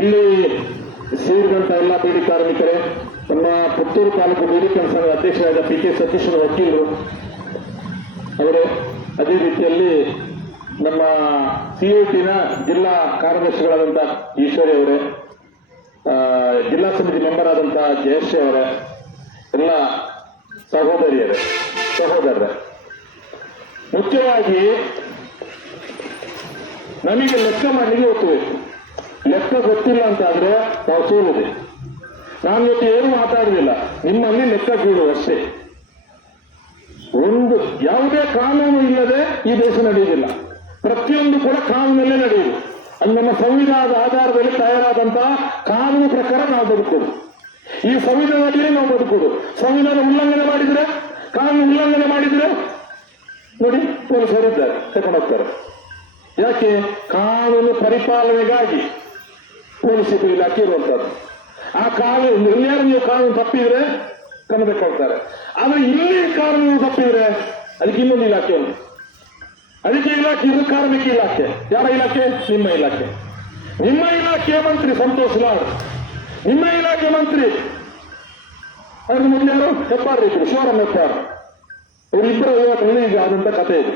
ಇಲ್ಲಿ ಸೇರಿದಂತ ಎಲ್ಲ ಬೀಡಿ ಕಾರ್ಮಿಕರೇ, ನಮ್ಮ ಪುತ್ತೂರು ತಾಲೂಕು ಬೀಡಿ ಸಂಘದ ಅಧ್ಯಕ್ಷರಾದ ಪಿ ಕೆ ಸತೀಶ್ ವಕೀಲರು, ಅವರು, ಅದೇ ರೀತಿಯಲ್ಲಿ ನಮ್ಮ ಸಿಐಟಿನ ಜಿಲ್ಲಾ ಕಾರ್ಯದರ್ಶಿಗಳಾದಂಥ ಈಶ್ವರಿ ಅವರೇ ಜಿಲ್ಲಾ ಸಮಿತಿ ಮೆಂಬರ್ ಆದಂಥ ಜಯಶ್ರೀ ಅವರೇ, ಎಲ್ಲ ಸಹೋದರಿಯರೇ, ಸಹೋದರರೇ. ಮುಖ್ಯವಾಗಿ ನಮಗೆ ಲೆಕ್ಕ ಮಾಡಲಿಕ್ಕೆ ಗೊತ್ತಬೇಕು ಲೆಕ್ಕ ಗೊತ್ತಿಲ್ಲ ಅಂತ ಆದ್ರೆ ನಾವು ಸೋಲಿದೆ. ನಾನು ಇವತ್ತು ಏನು ಮಾತಾಡಲಿಲ್ಲ ನಿಮ್ಮಲ್ಲಿ ಲೆಕ್ಕ ಬೀಳುವ ಅಷ್ಟೇ. ಒಂದು, ಯಾವುದೇ ಕಾನೂನು ಇಲ್ಲದೆ ಈ ದೇಶ ನಡೆಯುವುದಿಲ್ಲ. ಪ್ರತಿಯೊಂದು ಕೂಡ ಕಾನೂನಲ್ಲೇ ನಡೆಯುವುದು. ಅದು ನಮ್ಮ ಸಂವಿಧಾನದ ಆಧಾರದಲ್ಲಿ ತಯಾರಾದಂತಹ ಕಾನೂನು ಪ್ರಕಾರ ನಾವು ಬದುಕೋದು ಈ ಸಂವಿಧಾನದಲ್ಲಿ ನಾವು ಬದುಕೋದು ಸಂವಿಧಾನ ಉಲ್ಲಂಘನೆ ಮಾಡಿದ್ರೆ, ಕಾನೂನು ಉಲ್ಲಂಘನೆ ಮಾಡಿದ್ರೆ, ನೋಡಿ, ಪೊಲೀಸರು ಇದ್ದಾರೆ ಯಾಕೆ? ಕಾನೂನು ಪರಿಪಾಲನೆಗಾಗಿ. ಪೊಲೀಸ್ ಇಲಾಖೆ ಇರುವಂತದ್ದು ಆ ಕಾನೂನು ಎಲ್ಲಾರು ನೀವು ಕಾನೂನು ತಪ್ಪಿದ್ರೆ ಕನ್ನಡಕ್ಕೆ ಹೋಗ್ತಾರೆ ಆದ್ರೆ ಇಲ್ಲಿ ಕಾನೂನು ತಪ್ಪಿದ್ರೆ ಅದಕ್ಕೆ ಇನ್ನೊಂದು ಇಲಾಖೆ ಉಂಟು. ಅದಕ್ಕೆ ಇಲಾಖೆ, ಇದು ಕಾರ್ಮಿಕ ಇಲಾಖೆ. ಯಾರ ಇಲಾಖೆ? ನಿಮ್ಮ ಇಲಾಖೆ. ನಿಮ್ಮ ಇಲಾಖೆ ಮಂತ್ರಿ ಸಂತೋಷ್ ಲಾಡ್. ನಿಮ್ಮ ಇಲಾಖೆ ಮಂತ್ರಿ. ಅದ್ರ ಮುಂದೆ ಯಾರು? ಹೆಬ್ಬಾರ್ ಇದ್ರು ಶಿವರಾಮ್ ಹೆಬ್ಬಾರ್. ಅವರಿಬ್ಬರು ಇವತ್ತು ಈಗ ಆದಂತ ಕಥೆ ಇದೆ.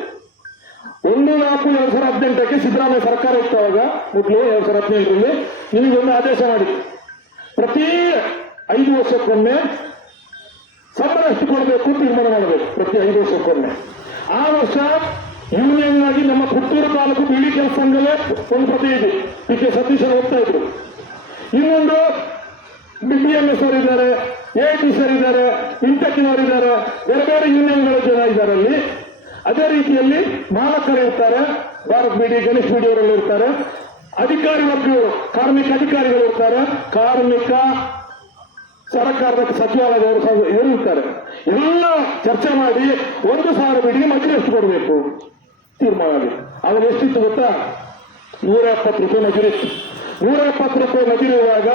ಒಂದು ನಾಲ್ಕು, ಎರಡ್ ಸಾವಿರದ ಹದಿನೆಂಟಕ್ಕೆ ಸಿದ್ದರಾಮಯ್ಯ ಸರ್ಕಾರ ಇತ್ತವಾಗ ಮೊದಲು ಎರಡ್ ಸಾವಿರದ ಹದಿನೆಂಟರಲ್ಲಿ. ನಿಮಗೊಂದು ಆದೇಶ ಮಾಡಿ. ಪ್ರತಿ ಐದು ವರ್ಷಕ್ಕೊಮ್ಮೆ ಸಂಬಳ ಎಷ್ಟು ಕೊಡಬೇಕು ತೀರ್ಮಾನ ಮಾಡಬೇಕು, ಪ್ರತಿ ಐದು ವರ್ಷಕ್ಕೊಮ್ಮೆ. ಆ ವರ್ಷ ಯೂನಿಯನ್ ಆಗಿ ನಮ್ಮ ಪುತ್ತೂರು ತಾಲೂಕು ಬಿಳಿ ಕೆಲಸ ಸಂಘವೇ ಒಂದು ಪ್ರತಿ ಇದೆ. ಪಿ ಕೆ ಸತೀಶ್ ಅವರು ಹೋಗ್ತಾ ಇದ್ರು. ಇನ್ನೊಂದು ಬಿ ಎಂ ಎಸ್ ಅವರು ಇದ್ದಾರೆ ಎ ಟಿ ಸರ್ ಇದ್ದಾರೆ ಇಂಟೆಕ್ನವರು ಇದ್ದಾರೆ ಬೇರೆ ಬೇರೆ ಯೂನಿಯನ್ಗಳ ಜನ ಇದ್ದಾರೆ ಅಲ್ಲಿ. ಅದೇ ರೀತಿಯಲ್ಲಿ ಮಾಲಕರು ಇರ್ತಾರೆ, ಭಾರತ್ ಬಿಡಿ, ಗಣೇಶ್ ಬಿಡಿ ಅವರಲ್ಲಿ ಇರ್ತಾರೆ. ಅಧಿಕಾರಿ ವರ್ಗಗಳು ಕಾರ್ಮಿಕ ಅಧಿಕಾರಿಗಳು ಇರ್ತಾರೆ. ಕಾರ್ಮಿಕ ಸರ್ಕಾರದ ಸಚಿವಾಲಯದವರು ಇವರು ಎಲ್ಲ ಚರ್ಚೆ ಮಾಡಿ ಒಂದು ಸಾವಿರ ಬಿಡಿಗೆ ಮಜೂರಿ ಎಷ್ಟು ಕೊಡಬೇಕು? ತೀರ್ಮಾನ ಆಗಿದೆ. ಎಷ್ಟಿತ್ತು ಗೊತ್ತಾ? ನೂರ ಎಪ್ಪತ್ತು ರೂಪಾಯಿ ಮಜೂರಿ ಇತ್ತು. ನೂರ ಎಪ್ಪತ್ತು ರೂಪಾಯಿ ಮಜೂರಿ ಇರುವಾಗ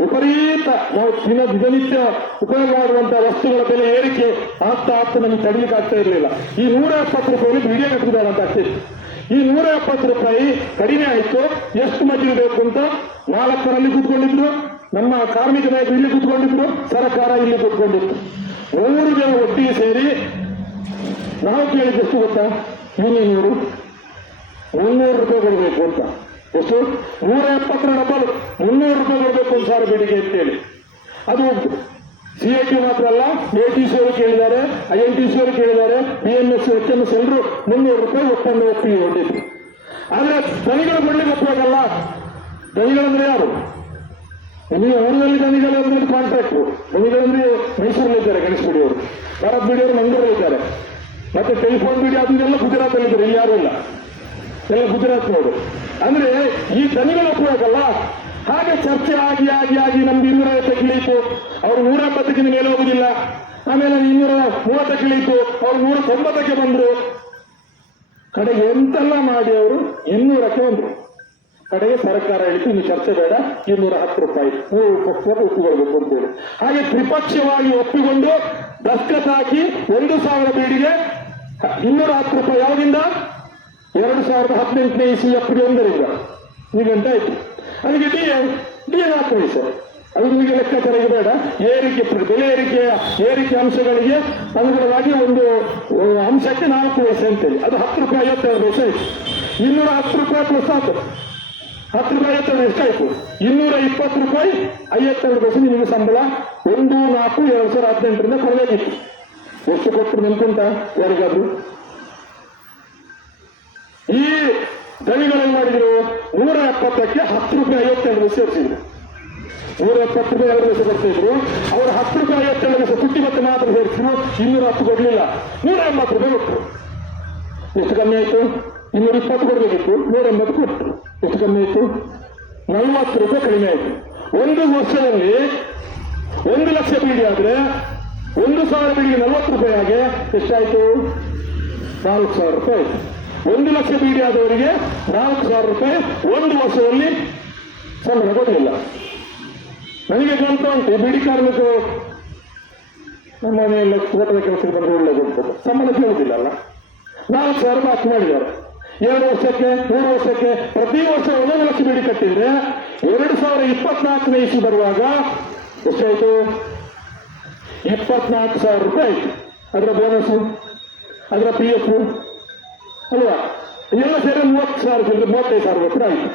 ವಿಪರೀತ ನಾವು ದಿನ ದಿನನಿತ್ಯ ಉಪಯೋಗ ಮಾಡುವಂತಹ ವಸ್ತುಗಳ ಬೆಲೆ ಏರಿಕೆ ಆಗ್ತಾ ಆಗ್ತಾ ನಮಗೆ ತಡಲಿಕ್ಕೆ ಆಗ್ತಾ ಇರಲಿಲ್ಲ. ಈ ನೂರ ಎಪ್ಪತ್ತು ರೂಪಾಯಿ ಬಿಡಿಗೆ ಕಟ್ಟಿದ್ದಾರೆ ಅಂತ ಆಗ್ತಿತ್ತು ಈ ನೂರ ಎಪ್ಪತ್ತು ರೂಪಾಯಿ ಕಡಿಮೆ ಆಯ್ತು. ಎಷ್ಟು ಮಜೂರಿ ಬೇಕು ಅಂತ ನಾಲ್ಕರಲ್ಲಿ ಕೂತ್ಕೊಂಡಿದ್ರು. ನಮ್ಮ ಕಾರ್ಮಿಕ ನಾಯಕರು ಇಲ್ಲಿ ಕೂತ್ಕೊಂಡಿದ್ರು. ಸರ್ಕಾರ ಇಲ್ಲಿ ಕೂತ್ಕೊಂಡಿತ್ತು. ಮೂರು ಜನ ಒಟ್ಟಿಗೆ ಸೇರಿ ನಾವು ಕೇಳಿದ್ದು ಎಷ್ಟು ಗೊತ್ತಾ? ಯೂನಿಯನ್ ನೂರು ಮುನ್ನೂರು ರೂಪಾಯಿ ಕೊಡಬೇಕು ಅಂತ. ಎಷ್ಟು? ನೂರ ಎಪ್ಪತ್ತರ ಡಬಲ್. ಮುನ್ನೂರು ರೂಪಾಯಿ ಕೊಡಬೇಕು ಒಂದು ಸಾವಿರ ಬೇಡಿಕೆ ಅಂತೇಳಿ ಅದು ಸಿ ಐ ಟಿ ಮಾತ್ರ ಅಲ್ಲ ಎ ಟಿ ಸಿ ಅವರು ಕೇಳಿದ್ದಾರೆ ಐ ಎನ್ ಟಿ ಸಿ ಅವರು ಕೇಳಿದ್ದಾರೆ B M S H M S ಎಲ್ಲರೂ ಮುನ್ನೂರು ರೂಪಾಯಿ ಒಪ್ಪಂದ ಒಪ್ಪಿಗೆ ಹೊಂದಿದ್ರು. ಆದ್ರೆ ದನಿಗಳು ಕೊಡ್ಲಿಕ್ಕೆ ಒಪ್ಪಾಗಲ್ಲ ದನಿಗಳಂದ್ರೆ ಯಾರು? ನಿಮಗೆ ಊರಿನಲ್ಲಿ ದನಿಗಳು ಅಂದ್ರೆ ಕಾಂಟ್ರಾಕ್ಟ್ ದನಿಗಳಂದ್ರೆ ಮೈಸೂರಲ್ಲಿದ್ದಾರೆ, ಗಣೇಶ್ ಬಿಡಿ ಅವರು. ಭಾರತ್ ಬಿಡಿ ಅವರು ಮಂಗಳೂರಲ್ಲಿದ್ದಾರೆ ಮತ್ತೆ ಟೆಲಿಫೋನ್ ಬಿಡಿ, ಅದು ಎಲ್ಲ ಗುಜರಾತ್ ಇದ್ದಾರೆ ಇಲ್ಲಿ ಯಾರು ಇಲ್ಲ. ಎಲ್ಲ ಗುಜರಾತ್ನವರು. ಅಂದ್ರೆ ಈ ದನಿಗಳು ಒಪ್ಪಬೇಕಲ್ಲ ಹಾಗೆ ಚರ್ಚೆ ಆಗಿ ಆಗಿ ಆಗಿ ನಮ್ದು ಇನ್ನೂರ ಐವತ್ತು ಇಳೀತು ಅವ್ರು ನೂರ ಎಂಬತ್ತಕ್ಕಿಂತ ಮೇಲೆ ಹೋಗುದಿಲ್ಲ. ಆಮೇಲೆ ಇನ್ನೂರ ಮೂವತ್ತಕ್ಕೆ ಇಳೀತು ಅವ್ರು ನೂರ ತೊಂಬತ್ತಕ್ಕೆ ಬಂದ್ರು. ಕಡೆಗೆ ಎಂತೆಲ್ಲ ಮಾಡಿ ಅವರು? ಇನ್ನೂರಕ್ಕೆ ಬಂದ್ರು. ಕಡೆಗೆ ಸರ್ಕಾರ ಹೇಳಿತು, ಇನ್ನು ಚರ್ಚೆ ಬೇಡ, ಇನ್ನೂರ ಹತ್ತು ರೂಪಾಯಿ. ಮೂರು ಪಕ್ಷ ಒಪ್ಪಿಕೊಳ್ಬೇಕು ಅಂತೇಳಿ. ಹಾಗೆ ತ್ರಿಪಕ್ಷವಾಗಿ ಒಪ್ಪಿಕೊಂಡು ದಸ್ಕತ್ ಹಾಕಿ ಒಂದು ಸಾವಿರ ಬೀಡಿಗೆ, ಇನ್ನೂರ ಹತ್ತು ರೂಪಾಯಿ ಯಾವಾಗಿಂದ ಎರಡು ಸಾವಿರದ ಹದಿನೆಂಟನೇ ಇಸಿ ಏಪ್ರಿಲ್ ಒಂದರಿಂದ. ಈ ಆಯ್ತು. ಅದಕ್ಕೆ ಡಿ ಡಿ ಹಾಕೊಳ್ಳಿ ಸರ್ ಅದು ನಿಮಗೆ ಲೆಕ್ಕಾಚಾರ ಬೇಡ. ಏರಿಕೆ ಬೆಲೆ ಏರಿಕೆಯ ಏರಿಕೆ ಅಂಶಗಳಿಗೆ ಅನುಗುಣವಾಗಿ ಒಂದು ಅಂಶಕ್ಕೆ ನಾಲ್ಕು ಪೈಸೆ ಅಂತೇಳಿ. ಅದು ಹತ್ತು ರೂಪಾಯಿ ಐವತ್ತೆರಡು ಪೈಸೆ ಆಯ್ತು. ಇನ್ನೂರ ಹತ್ತು ರೂಪಾಯಿ ಪ್ಲಸ್ ಆಯ್ತು ಹತ್ತು ರೂಪಾಯಿ ಐವತ್ತೆರಡು ಎಷ್ಟಾಯ್ತು ಇನ್ನೂರ ಇಪ್ಪತ್ತು ರೂಪಾಯಿ ಐವತ್ತೆರಡು ಪೈಸೆ ನಿಮಗೆ ಸಂಬಳ. ಒಂದು, ನಾಲ್ಕು, ಎರಡು ಸಾವಿರದ ಹದಿನೆಂಟರಿಂದ ಕೊಡಬೇಕಿತ್ತು ಎಷ್ಟು ಕೊಟ್ಟರು ನೆನ್ಕೊಂತ ಯಾರಿಗಾದ್ರು? ಈ ದನಿಗಳು ಮಾಡಿದ್ರು ನೂರ ಎಪ್ಪತ್ತಕ್ಕೆ ಹತ್ತು ರೂಪಾಯಿ ಐವತ್ತೆರಡು ಪೈಸೆ ಸೇರಿಸಿದ್ರು ನೂರ ಎಪ್ಪತ್ತು ರೂಪಾಯಿ ಎರಡು ಪೈಸೆ ಇದ್ರು ಅವರು ಹತ್ತು ರೂಪಾಯಿ ಐವತ್ತೆರಡು ಪೈಸೆ ಕುಟ್ಟಿ ಮತ್ತೆ ಮಾತ್ರ ಸೇರಿಸಿದ್ರು ಇನ್ನೂರ ಹತ್ತು ಕೊಡಲಿಲ್ಲ. ನೂರ ಎಂಬತ್ತು ರೂಪಾಯಿ ಕೊಟ್ಟರು ಎಷ್ಟು ಕಮ್ಮಿ ಆಯ್ತು? ಇನ್ನೂರ ಇಪ್ಪತ್ತು ಕೊಡಬೇಕಿತ್ತು. ನೂರ ಎಂಬತ್ತು ಕೊಟ್ಟರು ಎಷ್ಟು ಕಮ್ಮಿ ಆಯ್ತು? ನಲವತ್ತು ರೂಪಾಯಿ ಕಡಿಮೆ ಆಯಿತು. ಒಂದು ವರ್ಷದಲ್ಲಿ ಒಂದು ಲಕ್ಷ ಬೀಡಿ ಆದರೆ ಒಂದು ಸಾವಿರ ಬೀಡಿಗೆ ನಲ್ವತ್ತು ರೂಪಾಯಿ ಹಾಗೆ ಎಷ್ಟಾಯಿತು? ನಾಲ್ಕು ಸಾವಿರ ರೂಪಾಯಿ ಆಯ್ತು. ಒಂದು ಲಕ್ಷ ಬೀಡಿ ಆದವರಿಗೆ ನಾಲ್ಕು ಸಾವಿರ ರೂಪಾಯಿ ಒಂದು ವರ್ಷದಲ್ಲಿ ಸಂಬಳ ಕೊಡಲಿಲ್ಲ ನನಗೆ ಗ್ರಂಥ ಉಂಟು ಬೀಡಿ ಕಾರ್ಮಿಕರು ನಮ್ಮ ಮನೆಯಲ್ಲ ತೋಟದ ಕೆಲಸಕ್ಕೆ ಬಂದು ಒಳ್ಳೆ ಕೊಡ್ತಾರೆ ಸಂಬಳ ಕೇಳುವುದಿಲ್ಲ ಅಲ್ಲ. ನಾಲ್ಕು ಸಾವಿರ ಬಾಕಿ ಮಾಡಿದ್ದಾರೆ. ಎರಡು ವರ್ಷಕ್ಕೆ, ಮೂರು ವರ್ಷಕ್ಕೆ, ಪ್ರತಿ ವರ್ಷ ಒಂದೊಂದು ಲಕ್ಷ ಬೀಡಿ ಕಟ್ಟಿದ್ರೆ ಎರಡು ಸಾವಿರ ಇಪ್ಪತ್ನಾಲ್ಕನೇ ಇಸಿ ಬರುವಾಗ ಎಷ್ಟಾಯ್ತು? ಇಪ್ಪತ್ನಾಲ್ಕು ಸಾವಿರ ರೂಪಾಯಿ ಆಯ್ತು. ಅದರ ಬೋನಸ್ ಅದರ ಪಿ ಎಫ್ ಅಲ್ವಾ? ಎಲ್ಲ ಸೇರಿ ಮೂವತ್ತು ಸಾವಿರ ರೂಪಾಯಿ ಮೂವತ್ತೈದು ಸಾವಿರ ರೂಪಾಯಿ ಆಯ್ತು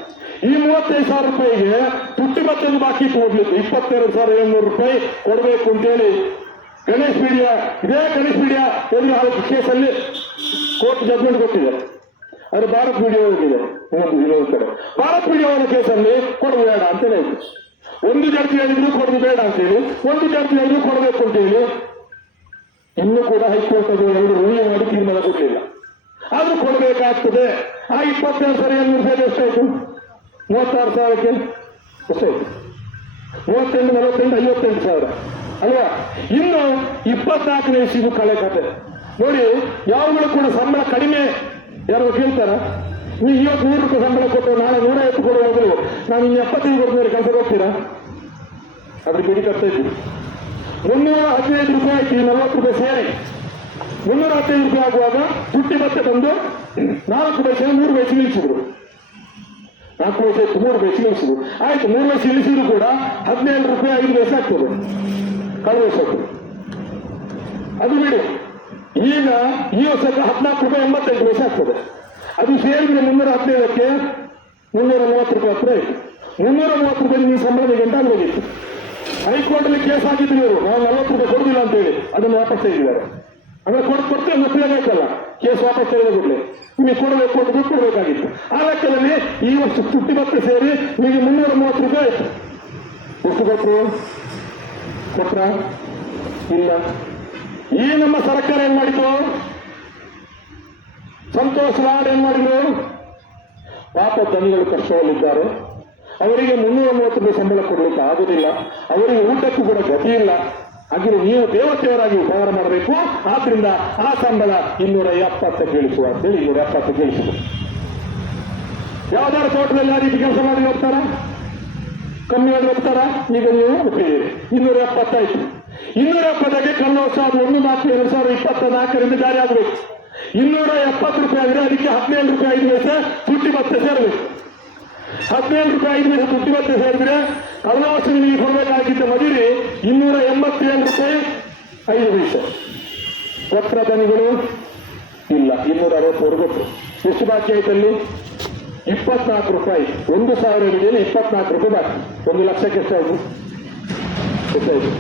ಈ ಮೂವತ್ತೈದು ಸಾವಿರ ರೂಪಾಯಿಗೆ ಪುಟ್ಟಿ ಮತ್ತೊಂದು ಬಾಕಿ ಕೊಡ್ಲಿಕ್ಕೆ ಇಪ್ಪತ್ತೆರಡು ಸಾವಿರ ಏಳ್ನೂರು ರೂಪಾಯಿ ಕೊಡಬೇಕು ಅಂತೇಳಿ ಗಣೇಶ್ ಮೀಡಿಯಾ ಇದೇ ಗಣೇಶ್ ಮೀಡಿಯಾ ಎದುರು ಹಾಕಿ ಕೇಸಲ್ಲಿ ಕೋರ್ಟ್ ಜಡ್ಮೆಂಟ್ ಕೊಟ್ಟಿದೆ. ಅದು ಭಾರತ್ ಮೀಡಿಯಾ ಹೋಗಿದೆ ಇನ್ನೊಂದು ಕಡೆ. ಭಾರತ್ ಮೀಡಿಯಾ ಅವರ ಕೇಸಲ್ಲಿ ಕೊಡೋದು ಬೇಡ ಅಂತ ಹೇಳಿದ್ರು ಒಂದು ಜಾತಿ ಹೇಳಿದ್ರು ಕೊಡೋದು ಬೇಡ ಅಂತೇಳಿ ಒಂದು ಜಾತಿ ಹೇಳಿದ್ರು ಕೊಡಬೇಕು ಅಂತೇಳಿ ಇನ್ನೂ ಕೂಡ ಹೈಕೋರ್ಟ್ ಅದು ಎರಡು ರೂಢಿ ಮಾಡಿ ತೀರ್ಮಾನ ಕೊಡಲಿಲ್ಲ ಆದ್ರೂ ಕೊಡಬೇಕಾಗ್ತದೆ. ಆ ಇಪ್ಪತ್ತೇಳು ಏಳ್ನೂರು ರೂಪಾಯಿ ಎಷ್ಟಾಯ್ತು ಮೂವತ್ತಾರು ಸಾವಿರಕ್ಕೆ. ಎಷ್ಟಾಯ್ತು ಮೂವತ್ತೆಂಟು, ನಲವತ್ತೆಂಟು, ಐವತ್ತೆಂಟು ಸಾವಿರ. ಅಲ್ವಾ? ಇನ್ನು ಇಪ್ಪತ್ನಾಲ್ಕನೇ ಸಿಗು ಕಳೆ ಕತೆ. ನೋಡಿ ಯಾವಾಗಲೂ ಕೂಡ ಸಂಬಳ ಕಡಿಮೆ. ಯಾರು ಕೇಳ್ತಾರ ನೀವು ಇವತ್ತು ನೂರು ರೂಪಾಯಿ ಸಂಬಳ ಕೊಟ್ಟು ನಾಳೆ ನೂರ ಐವತ್ತು ಕೊಡೋ ಮೊದಲು. ನಾನು ಇನ್ನು ಎಪ್ಪತ್ತೈದು ಕೊಡ್ತೀನಿ ಕೆಲಸ ಹೋಗ್ತೀರಾ? ಅದ್ರ ಬಿಡಿ ಕಟ್ತಾ ಮುನ್ನೂರ ಹದಿನೈದು ರೂಪಾಯಿ ನಲವತ್ತು ರೂಪಾಯಿ ಸೇರಿ. ಮುನ್ನೂರ ಹದಿನೈದು ರೂಪಾಯಿ ಆಗುವಾಗ ಗುಟ್ಟಿ ಮತ್ತೆ ಬಂದು ನಾಲ್ಕು ಪೈಸೆ ಮೂರು ಪೈಸೆ ನಿಲ್ಲಿಸಿದ್ರು ನಾಲ್ಕು ಪೈಸೆ ಮೂರು ಪೈಸೆ ನಿಲ್ಲಿಸಿದ್ರು ಆಯ್ತು, ಮೂರು ಪೈಸೆ ಇಳಿಸಿದ್ರು ಕೂಡ ಹದಿನೇಳು ರೂಪಾಯಿ ಐದು ಪೈಸೆ ಆಗ್ತದೆ. ಕಳೆದ ವರ್ಷಕ್ಕೆ ಅದು. ಬಿಡಿ. ಈಗ ಈ ವರ್ಷಕ್ಕೆ ಹದಿನಾಲ್ಕು ರೂಪಾಯಿ ಎಂಬತ್ತೈದು ಪೈಸೆ ಆಗ್ತದೆ. ಅದು ಸೇರಿದ್ರೆ ಮುನ್ನೂರ ಹದಿನೈದಕ್ಕೆ ಮುನ್ನೂರ ಮೂವತ್ತು ರೂಪಾಯಿ ಹತ್ರ ಆಯ್ತು. ಮುನ್ನೂರ ಮೂವತ್ತು ರೂಪಾಯಿ ನೀವು ಸಂಬಳದ ಗಂಟೆ ಹೈಕೋರ್ಟ್ ಹೈಕೋರ್ಟಲ್ಲಿ ಕೇಸ್ ಹಾಕಿದ್ರು ಇವರು. ನಾವು ನಲವತ್ತು ರೂಪಾಯಿ ಕೊಡುದಿಲ್ಲ ಅಂತ ಹೇಳಿ. ಅದನ್ನು ವಾಪಸ್ ತೆಗೆದಿದ್ದಾರೆ. ಅಂದ್ರೆ ಕೊಟ್ಟು ಕೊಟ್ಟರೆ ಗೊತ್ತಿರಬೇಕಲ್ಲ ಕೇಸ್ ವಾಪಸ್ ತೆಗೆದುಬಿಡ್ಲಿ ನಿಮಗೆ ಕೊಡಬೇಕು ಕೊಟ್ಟು ದುಡ್ಡು ಕೊಡಬೇಕಾಗಿತ್ತು ಆ ಲೆಕ್ಕದಲ್ಲಿ ಈ ವರ್ಷ ತುಟ್ಟಿ ಮತ್ತೆ ಸೇರಿ ನಿಮಗೆ ಮುನ್ನೂರ ಮೂವತ್ತು ರೂಪಾಯಿ ಆಯ್ತು. ಎಷ್ಟು ಕೊಟ್ಟರು ಕೊಟ್ರ? ಇಲ್ಲ. ಈ ನಮ್ಮ ಸರ್ಕಾರ ಏನ್ ಮಾಡಿತು? ಸಂತೋಷ್ ಲಾಡ್ ಏನ್ ಮಾಡಿದ್ರು? ಪಾಪ ದನಿಗಳು ಕಷ್ಟದಲ್ಲಿದ್ದಾರೆ. ಅವರಿಗೆ ಮುನ್ನೂರ ಮೂವತ್ತು ರೂಪಾಯಿ ಸಂಬಳ ಕೊಡಲಿಕ್ಕೆ ಆಗುದಿಲ್ಲ. ಅವರಿಗೆ ಊಟಕ್ಕೂ ಕೂಡ ಗತಿ ಇಲ್ಲ. ಹಾಗೆ ನೀವು ದೇವತೆಯವರಾಗಿ ಉಪಹಾರ ಮಾಡಬೇಕು. ಆದ್ರಿಂದ ಆ ಸಂಬಳ ಇನ್ನೂರ ಎಪ್ಪತ್ತು ಕೇಳಿಸುವ ಅಂತೇಳಿ ಇನ್ನೂರ ಎಪ್ಪತ್ತು ಕೇಳಿಸಿದ್ರು ಯಾವ್ದಾದ್ರು ತೋಟದಲ್ಲಿ ಆ ರೀತಿ ಕೆಲಸ ಮಾಡಿ ಹೋಗ್ತಾರ? ಕಮ್ಮಿ ಆದ್ರೆ ಹೋಗ್ತಾರ? ಈಗ ನೀವು ಒಪ್ಪಿದ್ದೀರಿ ಇನ್ನೂರ ಎಪ್ಪತ್ತಾಯ್ತು ಇನ್ನೂರ ಎಪ್ಪತ್ತಕ್ಕೆ ಅದು ಒಂದು ನಾಲ್ಕು, ಎರಡು ಸಾವಿರದ ಇಪ್ಪತ್ತ ನಾಲ್ಕರಿಂದ ಜಾರಿ ಆಗಬೇಕು. ಇನ್ನೂರ ಎಪ್ಪತ್ತು ರೂಪಾಯಿ ಆದ್ರೆ ಅದಕ್ಕೆ ಹದಿನೇಳು ರೂಪಾಯಿ ಐದು ಪೈಸೆ, ತುಟ್ಟಿ ಮತ್ತೆ ಸೇರಬೇಕು. ಹದಿನೇಳು ರೂಪಾಯಿ ಐದು ಪೈಸೆ ತುಟ್ಟಿ ಮತ್ತೆ ಸೇರಿದ್ರೆ ಕಳೆದ ನಿಮಗೆ ಕೊಡಬೇಕಾಗಿದ್ದ ಮಜೂರಿ ಇನ್ನೂರ ಎಂಬತ್ತೇಳು ರೂಪಾಯಿ ಐದು ಪೈಸೆ ಪತ್ರ ದನಿಗಳು ಇಲ್ಲ, ಇನ್ನೂರ ಅರವತ್ತೂರು ಕೊಟ್ಟು ಎಷ್ಟು ಬಾಕಿ ಆಯ್ತಲ್ಲಿ ಇಪ್ಪತ್ನಾಲ್ಕು ರೂಪಾಯಿ. ಒಂದು ಸಾವಿರ ಹಿಡಿದ್ರೆ ಇಪ್ಪತ್ನಾಲ್ಕು ರೂಪಾಯಿ ಬಾಕಿ. ಒಂದು ಲಕ್ಷಕ್ಕೆ ಎಷ್ಟಾಯ್ತು? ಎಷ್ಟಾಯ್ತು?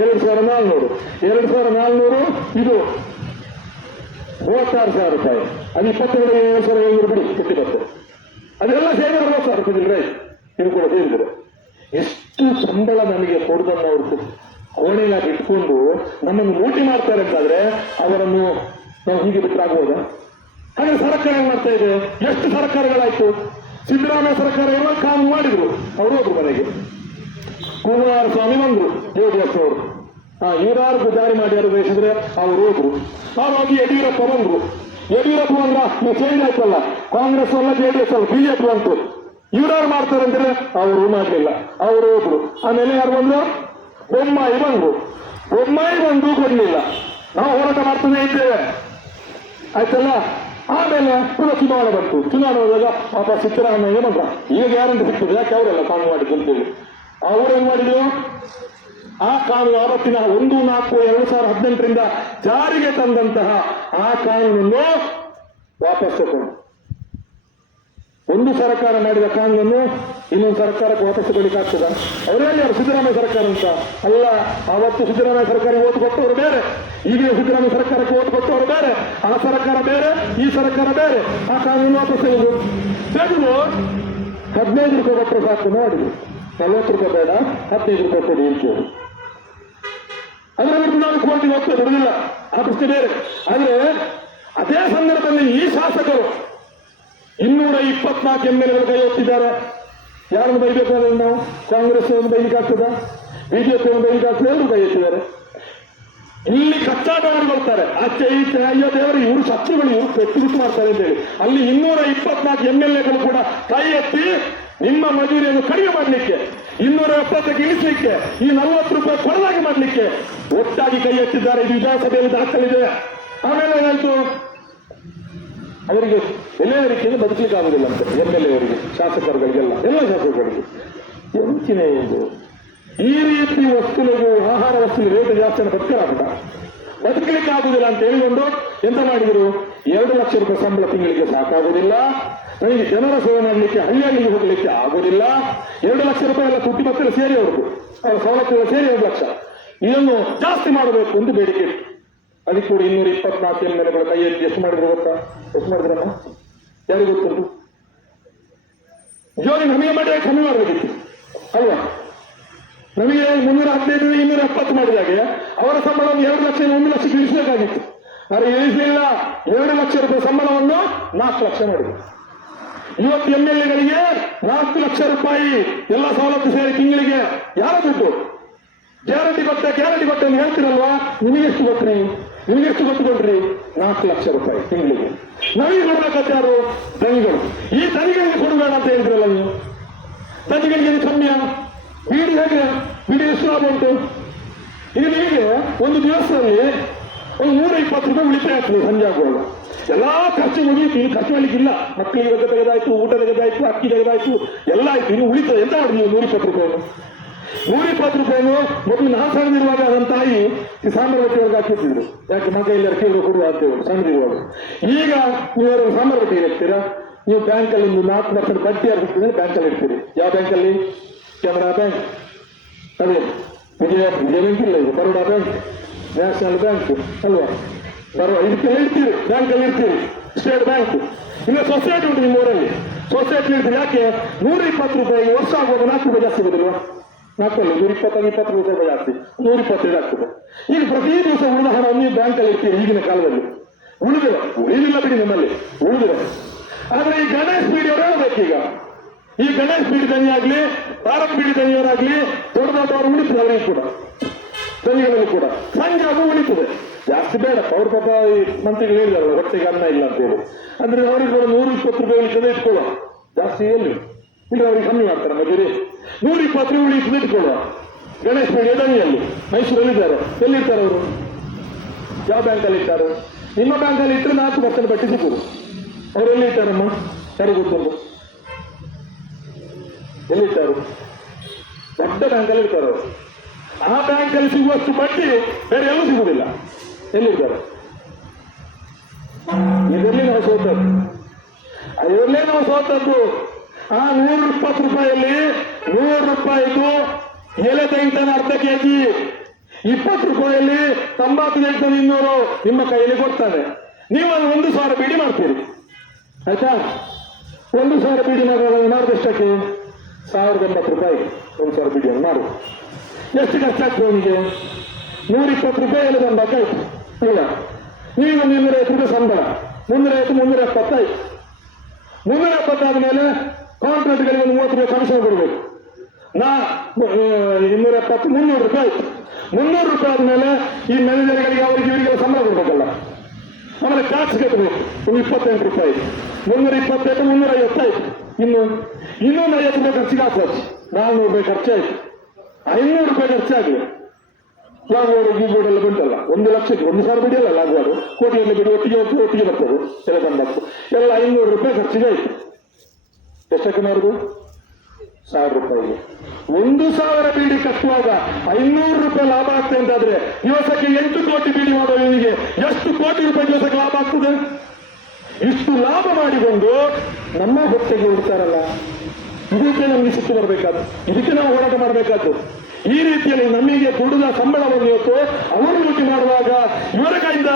ಎರಡು ಸಾವಿರ ನಾಲ್ನೂರು. ಎರಡು ಸಾವಿರ ನಾಲ್ನೂರು ಇದು ಮೂವತ್ತಾರು ಸಾವಿರ ರೂಪಾಯಿ. ಅದು ಇಪ್ಪತ್ತೆರಡು ಏಳು ಸಾವಿರ ಐನೂರು ಬಿಡಿ ಫಿಫ್ಟಿ ಬರ್ತದೆ ಅದೆಲ್ಲ ಸೇರಿ ಮೂವತ್ತು ಸಾವಿರ ರೂಪಾಯಿ ಇದು ಕೂಡ ಸೇರಿದ್ರೆ. ಎಷ್ಟು ಸಂಬಳ ನನಗೆ ಕೊಡುದನ್ನು ಅವರು ಕೋಣೆನ ಇಟ್ಕೊಂಡು ನಮ್ಮನ್ನು ಲೂಟಿ ಮಾಡ್ತಾರೆ ಅಂತಾದ್ರೆ ಅವರನ್ನು ನಾವು ಹೀಗೆ ಬಿಟ್ಟರಾಗ್ಬೋದಾ ಹಾಗೆ ಸರ್ಕಾರ ಏನ್ ಮಾಡ್ತಾ ಇದೆ. ಎಷ್ಟು ಸರ್ಕಾರಗಳಾಯ್ತು? ಸಿದ್ದರಾಮಯ್ಯ ಸರ್ಕಾರ ಎಲ್ಲ ಕಾನೂನು ಮಾಡಿದ್ರು. ಅವರು ಹೋದ್ರು ಮನೆಗೆ. ಕುಮಾರಸ್ವಾಮಿ ಬಂದ್ರು. ಜೆಡಿಎಸ್ ಅವರು. ಹಾ ಇವರಾರು ಗುದ್ದಾರಿ ಮಾಡ್ಯಾರು ಬಯಸಿದ್ರೆ ಅವರು ಹೋದ್ರು. ಹಾಗಾಗಿ ಯಡಿಯೂರಪ್ಪ ಬಂದ್ರು. ಯಡಿಯೂರಪ್ಪ ಅಂದ್ರ ನೀವು ಚೇಂಜ್ ಆಯ್ತಲ್ಲ ಕಾಂಗ್ರೆಸ್ ಅಲ್ಲ ಜೆಡಿಎಸ್ ಅಲ್ಲ ಬಿಜೆಪಿ ಬಂತು. ಇವರಾರು ಮಾಡ್ತಾರೆ ಅಂದ್ರೆ ಅವರು ಮಾಡಲಿಲ್ಲ. ಅವರು ಹೋದ್ರು. ಆಮೇಲೆ ಯಾರು ಬಂದ್ರು? ಬೊಮ್ಮಾಯಿ ಬಂದ್ರು. ಬೊಮ್ಮಾಯಿ ಬಂದು ಕೊಡ್ಲಿಲ್ಲ. ನಾವು ಹೋರಾಟ ಮಾಡ್ತಾನೆ ಇದ್ದೇವೆ. ಆಯ್ತಲ್ಲ? ಆಮೇಲೆ ಪುನಃ ಚುನಾವಣೆ ಬಂತು. ಚುನಾವಣೆ ಹೋದಾಗ ಪಾಪ ಸಿದ್ದರಾಮಯ್ಯ ಬಂದ್ರ ಈಗ ಗ್ಯಾರಂಟಿ ಸಿಗ್ತದೆ ಯಾಕೆ ಅವರೆಲ್ಲ ಕಾಂಗ್ರೆಸ್ ಮಾಡಿದ್ದು ಅಂತೇಳಿ. ಅವ್ರು ಏನ್ ಮಾಡಿದ್ರು? ಆ ಕಾನೂನು ಆವತ್ತಿನ ಒಂದು, ನಾಲ್ಕು, ಎರಡು ಸಾವಿರದ ಹದಿನೆಂಟರಿಂದ ಜಾರಿಗೆ ತಂದಂತಹ ಆ ಕಾನೂನನ್ನು ವಾಪಸ್ ತಗೊಂಡು ಒಂದು ಸರ್ಕಾರ ಮಾಡಿದ ಕಾನೂನನ್ನು ಇನ್ನೊಂದು ಸರ್ಕಾರಕ್ಕೆ ವಾಪಸ್ ಕೊಡಲಿಕ್ಕಾಗ್ತದ ಅವರೇನು ಯಾರು ಸಿದ್ದರಾಮಯ್ಯ ಸರ್ಕಾರ ಅಂತ? ಅಲ್ಲ, ಆವತ್ತು ಸಿದ್ದರಾಮಯ್ಯ ಸರ್ಕಾರ ಓಟ್ ಕೊಟ್ಟವರು ಬೇರೆ. ಈಗ ಸಿದ್ದರಾಮಯ್ಯ ಸರ್ಕಾರಕ್ಕೆ ಓಟ್ ಕೊಟ್ಟವರು ಬೇರೆ. ಆ ಸರ್ಕಾರ ಬೇರೆ, ಈ ಸರ್ಕಾರ ಬೇರೆ. ಆ ಕಾನೂನು ವಾಪಸ್ ತೆಗೆದು ತೆಗೆದು ಹದಿನೈದು ರೂಪಾಯಿ ಕೊಟ್ಟರೆ ಸಾಕು ನೋಡಿ ನಲವತ್ತು ರೂಪಾಯಿ ಬೇಡ, ಹದಿನೈದು ರೂಪಾಯಿ ಕೊಡಿ ಅಂತ ಹೇಳಿ. ಅದರ ವಿರುದ್ಧ ನಾನು ಕೋರ್ಟಿಗೆ ಹೋಗ್ತಾ ಬಿಡುದಿಲ್ಲ ಆ ಪ್ರಶ್ನೆ ಬೇರೆ. ಆದ್ರೆ ಅದೇ ಸಂದರ್ಭದಲ್ಲಿ ಈ ಶಾಸಕರು ಇನ್ನೂರ ಇಪ್ಪತ್ನಾಲ್ಕು ಎಂ ಎಲ್ ಕೈ ಎತ್ತಿದ್ದಾರೆ ಯಾರನ್ನು ಬೈಬೇಕು ಅಂದ್ರೆ ನಾವು? ಕಾಂಗ್ರೆಸ್ ಒಂದು ಬೈಕ್ ಆಗ್ತದ? ಬಿಜೆಪಿ ಒಂದು ಬೈಕ್ ಆಗ್ತದೆ? ಎಲ್ಲರೂ ಕೈ ಎತ್ತಿದ್ದಾರೆ. ಇಲ್ಲಿ ಕಚ್ಚಾಟ ಮಾಡಿ ಬರ್ತಾರೆ. ಆಚೆ ಈಚೆ, ಅಯ್ಯೋ ದೇವರು, ಇವರು ಶತ್ರುಗಳು ಇವರು ಪೆಟ್ಟು ಮಾಡ್ತಾರೆ ಅಂತೇಳಿ. ಅಲ್ಲಿ ಇನ್ನೂರ ಇಪ್ಪತ್ನಾಲ್ಕು ಎಂ ಎಲ್ ಎಗಳು ಕೂಡ ಕೈ ಎತ್ತಿ ನಿಮ್ಮ ಮಜೂರಿಯನ್ನು ಕಡಿಮೆ ಮಾಡಲಿಕ್ಕೆ, ಇನ್ನೂರ ಎಪ್ಪತ್ತಕ್ಕೆ ಇಳಿಸಲಿಕ್ಕೆ, ಈ ನಲವತ್ತು ರೂಪಾಯಿ ಕೊಡದಾಗಿ ಮಾಡಲಿಕ್ಕೆ ಒಟ್ಟಾಗಿ ಕೈ ಎತ್ತಿದ್ದಾರೆ. ಇದು ವಿಧಾನಸಭೆಯಲ್ಲಿ ದಾಖಲಿದೆ. ಆಮೇಲೆ ಏನಾಯ್ತು? ಅವರಿಗೆ ಎಲೆಯವರಿಕೆಯಿಂದ ಬದುಕಲಿಕ್ಕೆ ಆಗುದಿಲ್ಲ ಅಂತ ಎಂ ಎಲ್ ಎವರಿಗೆ ಶಾಸಕರುಗಳಿಗೆಲ್ಲ, ಎಲ್ಲ ಶಾಸಕರುಗಳಿಗೆ. ಎಂಚಿನ ಇದು? ಈ ರೀತಿ ವಸ್ತುವಿಗೂ ಆಹಾರ ವಸ್ತುವಿಗೆ ರೇಟ್ ಜಾಸ್ತಿ ಅಂತ ಬದುಕಲಾಗುತ್ತ ಬದುಕಲಿಕ್ಕೆ ಆಗುದಿಲ್ಲ ಅಂತ ಹೇಳಿಕೊಂಡು ಎಂತ ಮಾಡಿದ್ರು? ಎರಡು ಲಕ್ಷ ರೂಪಾಯಿ ಸಂಬಳ ತಿಂಗಳಿಗೆ ಸಾಕಾಗುವುದಿಲ್ಲ. ನನಗೆ ಜನರ ಸೇವೆ ಮಾಡಲಿಕ್ಕೆ ಹಳ್ಳಿಯಲ್ಲಿ ಹೋಗಲಿಕ್ಕೆ ಆಗುದಿಲ್ಲ ಎರಡು ಲಕ್ಷ ರೂಪಾಯಿ ಎಲ್ಲ ತುಟ್ಟಿ ಮಕ್ಕಳು ಸೇರಿ ಅವರು ಅವರ ಸವಲತ್ತು ಸೇರಿ ಎರಡು ಲಕ್ಷ ಇದನ್ನು ಜಾಸ್ತಿ ಮಾಡಬೇಕು ಎಂದು ಬೇಡಿಕೆ ಇತ್ತು. ಅದಕ್ಕೆ ಕೂಡ ಇನ್ನೂರ ಇಪ್ಪತ್ನಾಲ್ಕು ಎಂ ಎಲ್ ಕೈ ಎತ್ತಿ ಎಷ್ಟು ಮಾಡಿದ್ರು ಗೊತ್ತಾ? ಎಷ್ಟು ಮಾಡಿದ್ರಮ್ಮ ಯಾರಿಗೂ ಗೊತ್ತುಂಟು? ಜೋರಿ ನಮಗೆ ಮಾಡಿ ಕಮ್ಮಿ ಮಾಡಬೇಕಿತ್ತು. ಅಲ್ವಾ? ನಮಗೆ ಮುನ್ನೂರ ಹದಿನೈದು, ಇನ್ನೂರ ಎಪ್ಪತ್ತು ಮಾಡಿದಾಗೆ ಅವರ ಸಂಬಳವನ್ನು ಎರಡು ಲಕ್ಷ, ಒಂದು ಲಕ್ಷ ಇಳಿಸಬೇಕಾಗಿತ್ತು. ಆದರೆ ಇಳಿಸಲಿಲ್ಲ. ಎರಡು ಲಕ್ಷ ರೂಪಾಯಿ ಸಂಬಳವನ್ನು ನಾಲ್ಕು ಲಕ್ಷ ಮಾಡಿದ್ರು. ಇವತ್ತು ಎಂ ಎಲ್ ಎಗಳಿಗೆ ನಾಲ್ಕು ಲಕ್ಷ ರೂಪಾಯಿ ಎಲ್ಲ ಸವಲತ್ತು ಸೇರಿ ತಿಂಗಳಿಗೆ ಯಾರ ದುಡ್ಡು? ಗ್ಯಾರಂಟಿ ಕೊಟ್ಟೆ ಗ್ಯಾರಂಟಿ ಕೊಟ್ಟೆ ಅಂತ ಹೇಳ್ತೀರಲ್ವಾ? ನಿಮಗೆಷ್ಟು ಎಷ್ಟು ನಿಮಗೆಷ್ಟು ಕೊಟ್ಟುಕೊಂಡ್ರಿ ನಾಲ್ಕು ಲಕ್ಷ ರೂಪಾಯಿ ತಿಂಗಳಿಗೆ. ನಮಗೆ ಕೊಡ್ಬೇಕಾದ ಯಾರು? ದನಿಗಳು ಈ ದನಿಗಳಿಗೆ ಕೊಡಬೇಡ ಅಂತ ಹೇಳಿದ್ರಲ್ಲ ನೀವು. ದನಿಗಳಿಗೆ ಕಮ್ಮಿಯ? ಬೀಡಿ ಹೇಗೆ? ಲಾಭ ಉಂಟು. ಈಗ ನಿಮಗೆ ಒಂದು ದಿವಸದಲ್ಲಿ ಒಂದು ನೂರ ಇಪ್ಪತ್ತು ರೂಪಾಯಿ ಉಳಿತಾಯ ಆಗ್ತದೆ ಸಂಜೆ ಆಗುವಾಗ. ಎಲ್ಲಾ ಖರ್ಚು ಮುಗಿಯಿತು, ಇನ್ನು ಖರ್ಚು ಮಾಡಲಿಕ್ಕಿಲ್ಲ ಮಕ್ಕಳಿಗೆ ಬಗ್ಗೆ ತೆಗೆದಾಯ್ತು, ಊಟ ತೆಗೆದಾಯ್ತು, ಅಕ್ಕಿ ತೆಗೆದಾಯ್ತು, ಎಲ್ಲ ಆಯ್ತು. ಇನ್ನು ಉಳಿತದೆ, ಎಂತ ಮಾಡಿ ನೀವು ನೂರ ಇಪ್ಪತ್ತು ರೂಪಾಯಿ ನೂರ ಇಪ್ಪತ್ತು ರೂಪಾಯಿನು, ಮೊದಲು ನಾನು ಸಣ್ಣದಿರುವಾಗ ನನ್ನ ತಾಯಿ ಈ ಸಾಂಬಾರು ರೊಟ್ಟಿ ಒಳಗೆ ಹಾಕಿರ್ತಿದ್ರು ಯಾಕೆ, ಮಗ ಎಲ್ಲರ ಕೇಳಿ ಕೊಡುವ ಅಂತ ಹೇಳಿ ಸಣ್ಣದಿರುವಾಗ ಈಗ ನೀವು ಸಾಂಬಾರು ರೊಟ್ಟಿ ಇರ್ತೀರಾ ನೀವು ಬ್ಯಾಂಕಲ್ಲಿ ಒಂದು ನಾಲ್ಕು ಪರ್ಸೆಂಟ್ ಬಡ್ಡಿ ಆಗಿರ್ತದೆ ಬ್ಯಾಂಕಲ್ಲಿ ಇರ್ತೀರಿ ಯಾವ ಬ್ಯಾಂಕಲ್ಲಿ? ಕೆನರಾ ಬ್ಯಾಂಕ್. ಅದೇ ವಿಜಯ ವಿಜಯ ಬ್ಯಾಂಕ್ ಇಲ್ಲ ಇದು ಬರೋಡಾ ಬ್ಯಾಂಕ್ ನ್ಯಾಷನಲ್ ಬ್ಯಾಂಕ್ ಅಲ್ವಾ ಬರೋ ಇದಕ್ಕೆಲ್ಲ ಇರ್ತೀರಿ ಬ್ಯಾಂಕಲ್ಲಿ ಇರ್ತೀರಿ ಸ್ಟೇಟ್ ಬ್ಯಾಂಕ್ ಇನ್ನು ಸೊಸೈಟಿ ಉಂಟು ನಿಮ್ಮ ಊರಲ್ಲಿ ಸೊಸೈಟಿ ಇರ್ತೀರಿ ಯಾಕೆ ನೂರ ಇಪ್ಪತ್ತು ರೂಪಾಯಿ ವರ್ಷ ಆಗುವಾಗ ನಾಲ್ಕು ರೂಪಾಯಿ ಜಾಸ್ತಿ ಬದಲ್ವಾ ನಾಲ್ಕು ನೂರ ಇಪ್ಪತ್ತೈದು ಇಪ್ಪತ್ತು ರೂಪಾಯಿ ಜಾಸ್ತಿ ನೂರ ಇಪ್ಪತ್ತೈದು ಆಗ್ತದೆ ಈಗ ಪ್ರತಿ ದಿವಸ ಉಳಿದ ನೀವು ಬ್ಯಾಂಕಲ್ಲಿ ಇರ್ತೀರಿ ಈಗಿನ ಕಾಲದಲ್ಲಿ ಉಳಿದಿರೋ ಉಳಿದಿಲ್ಲ ಬಿಡಿ ನಿಮ್ಮಲ್ಲಿ ಉಳಿದಿರ ಆದ್ರೆ ಈ ಗಣೇಶ್ ಪೀಡಿಯವರು ಹೇಳ್ಬೇಕೀಗ ಈ ಗಣೇಶ್ ಪೀಡಿ ಆಗ್ಲಿ ಭಾರತ್ ಪೀಡಿ ದನಿಯವರಾಗ್ಲಿ ದೊಡ್ಡ ದೊಡ್ಡವರು ಉಳಿತದೆ ಅವರಿಗೆ ಕೂಡ. ದನಿಗಳಲ್ಲಿ ಕೂಡ. ಸಂಜೆ ಅದು ಉಳಿತದೆ. ಜಾಸ್ತಿ ಬೇಡ ಅವ್ರ ಪಾಪ ಈ ಮಂತ್ರಿಗಳು ಹೇಳಿದ್ದಾರೆ ಹೊಟ್ಟೆಗೆ ಅನ್ನ ಇಲ್ಲ ಅಂತ ಹೇಳಿ. ಅಂದ್ರೆ ಅವರಿಗೆ ಕೂಡ ನೂರ ಇಪ್ಪತ್ತು ರೂಪಾಯಿ ಉಳಿತದೆ ಇಟ್ಕೊಳ್ಳುವ. ಜಾಸ್ತಿ ಎಲ್ಲಿ? ಇಲ್ಲ, ಅವ್ರಿಗೆ ಕಮ್ಮಿ ಮಾಡ್ತಾರೆ ಮಜೂರಿ ನೂರ ಇಪ್ಪತ್ತು ರೂಪಾಯಿ ಉಳಿತದೆ ಇಟ್ಕೊಳ್ಳುವ. ಗಣೇಶ್ ಪೀಡಿ ದನಿಯಲ್ಲಿ. ಮೈಸೂರಲ್ಲಿ ಇದ್ದಾರೆ. ಎಲ್ಲಿರ್ತಾರೆ ಅವರು? ಯಾವ ಬ್ಯಾಂಕಲ್ಲಿ ಇಟ್ಟಾರು ನಿಮ್ಮ ಬ್ಯಾಂಕಲ್ಲಿ ಇಟ್ಟರೆ ನಾಲ್ಕು ಪರ್ಸೆಂಟ್ ಬಡ್ಡಿ ಅವ್ರು ಎಲ್ಲಿ ಇಟ್ಟಾರಮ್ಮ ಯಾರು ಗೊತ್ತುಂಟು? ಎಲ್ಲಿಟ್ಟಾರು ದೊಡ್ಡ ಬ್ಯಾಂಕಲ್ಲಿ ಇರ್ತಾರೆ. ಆ ಬ್ಯಾಂಕಲ್ಲಿ ಸಿಗುವಷ್ಟು ಬಡ್ಡಿ ಬೇರೆ ಎಲ್ಲೂ ಸಿಗುವುದಿಲ್ಲ ಎಲ್ಲಿರ್ತಾರೆ ಇದರಲ್ಲಿ ನಾವು ಸೋತದ್ದು. ಅದರಲ್ಲೇ ನಾವು ಸೋತದ್ದು ಆ ನೂರ ಇಪ್ಪತ್ತು ರೂಪಾಯಲ್ಲಿ ನೂರು ರೂಪಾಯಿದು ಎಲೆ ತೆಗಿತಾನೆ ಅರ್ಧ ಕೆಜಿ ಇಪ್ಪತ್ತು ರೂಪಾಯಿಯಲ್ಲಿ ತಂಬಾಕು ತೆಗಿತಾನೆ ಇನ್ನೂರು ನಿಮ್ಮ ಕೈಯಲ್ಲಿ ಕೊಡ್ತಾನೆ. ನೀವು ಅದು ಒಂದು ಸಾವಿರ ಬಿಡಿ ಮಾಡ್ತೀರಿ. ಆಯ್ತಾ? ಒಂದು ಸಾವಿರ ಬಿಡಿ ಮಾಡುವಾಗ ಮಾಡಿದಷ್ಟಕ್ಕೆ ಸಾವಿರದ ಎಂಬತ್ತು ರೂಪಾಯಿ ಒಂದು ಸಾವಿರ ಬಿಡಿಯನ್ನು ಮಾಡು. ಎಷ್ಟು ಕಷ್ಟ ಅವನಿಗೆ ನೂರ ಇಪ್ಪತ್ತು ರೂಪಾಯಿ ಎಲ್ಲ ತಂಬಾಕಾಯ್ತು ಇಲ್ಲ. ನೀವು ಮುನ್ನೂರ ಐವತ್ತು ರೂಪಾಯಿ ಸಂಬಳ. ಮುನ್ನೂರ ಐವತ್ತು ಮುನ್ನೂರ ಎಪ್ಪತ್ತೈದು ಮುನ್ನೂರ ಎಪ್ಪತ್ತಾದ ಮೇಲೆ ಕಾಂಟ್ರಾಕ್ಟ್ಗಳಿಗೆ ಒಂದು ಮೂವತ್ತು ರೂಪಾಯಿ ಕಮಿಷನ್ ಕೊಡಬೇಕು. ನಾ ಇನ್ನೂರ ಎಪ್ಪತ್ತು ಮುನ್ನೂರು ರೂಪಾಯಿ ಆಯ್ತು. ಮುನ್ನೂರು ರೂಪಾಯಿ ಆದಮೇಲೆ ಈ ಮ್ಯಾನೇಜರ್ಗಳಿಗೆ ಅವರಿಗೆ ಇವರಿಗೆ ಸಂಬಳ ಕೊಡಬೇಕಲ್ಲ. ಆಮೇಲೆ ಟ್ಯಾಕ್ಸ್ ಕಟ್ಟಬೇಕು ಒಂದು ಇಪ್ಪತ್ತೆಂಟು ರೂಪಾಯಿ ಮುನ್ನೂರ ಇಪ್ಪತ್ತೈದು ಮುನ್ನೂರ ಐವತ್ತಾಯ್ತು ಇನ್ನು ಇನ್ನೊಂದು ಐವತ್ತು ರೂಪಾಯಿ ಖರ್ಚಿಗೆ ಹಾಕೋದು ನಾನ್ನೂರು ರೂಪಾಯಿ ಖರ್ಚಾಯ್ತು. ಐನೂರು ರೂಪಾಯಿ ಖರ್ಚಾಗಲಿ. ಲಾಗ್ವಾಡು ಬೋರ್ಡ್ ಎಲ್ಲ ಬಂತಲ್ಲ, ಒಂದು ಲಕ್ಷಕ್ಕೆ, ಒಂದು ಸಾವಿರ ಬಿಡಿ ಅಲ್ಲ ಲಾಗ್ವಾಡು ಕೋಟಿಯಲ್ಲಿ ಬಿಡಿ, ಒಟ್ಟಿಗೆ ಹೋಗ್ತು ಒಟ್ಟಿಗೆ ಬರ್ತದೆ. ಎಲ್ಲ ಬಂದದ್ದು. ಎಲ್ಲ ಐನೂರು ರೂಪಾಯಿ ಖರ್ಚಿಗೆ ಆಯ್ತು. ಎಷ್ಟಕ್ಕೆ ಮಾರುದು? ಸಾವಿರ ರೂಪಾಯಿಗೆ. ಒಂದು ಸಾವಿರ ಬೀಡಿ ಕಟ್ಟುವಾಗ ಐನೂರು ರೂಪಾಯಿ ಲಾಭ ಆಗ್ತದೆ ಅಂತಾದ್ರೆ, ದಿವಸಕ್ಕೆ ಎಂಟು ಕೋಟಿ ಬೀಡಿ ಮಾಡುವ ಇವನಿಗೆ ಎಷ್ಟು ಕೋಟಿ ರೂಪಾಯಿ ದಿವಸಕ್ಕೆ ಲಾಭ ಆಗ್ತದೆ? ಇಷ್ಟು ಲಾಭ ಮಾಡಿಕೊಂಡು ನಮ್ಮ ಹೊಟ್ಟೆಗೆ ಉಡ್ತಾರಲ್ಲ ಇದಕ್ಕೆ ನಮಗೆ ಸುತ್ತು ಬರಬೇಕಾದ್ದು, ಇದಕ್ಕೆ ನಾವು ಹೋರಾಟ ಮಾಡಬೇಕಾದ್ದು. ಈ ರೀತಿಯಲ್ಲಿ ನಮಗೆ ದುಡಿದ ಸಂಬಳವನ್ನು ಇವತ್ತು ಅವರು ಲೂಟಿ ಮಾಡುವಾಗ ಇವರ ಕೈಯಿಂದ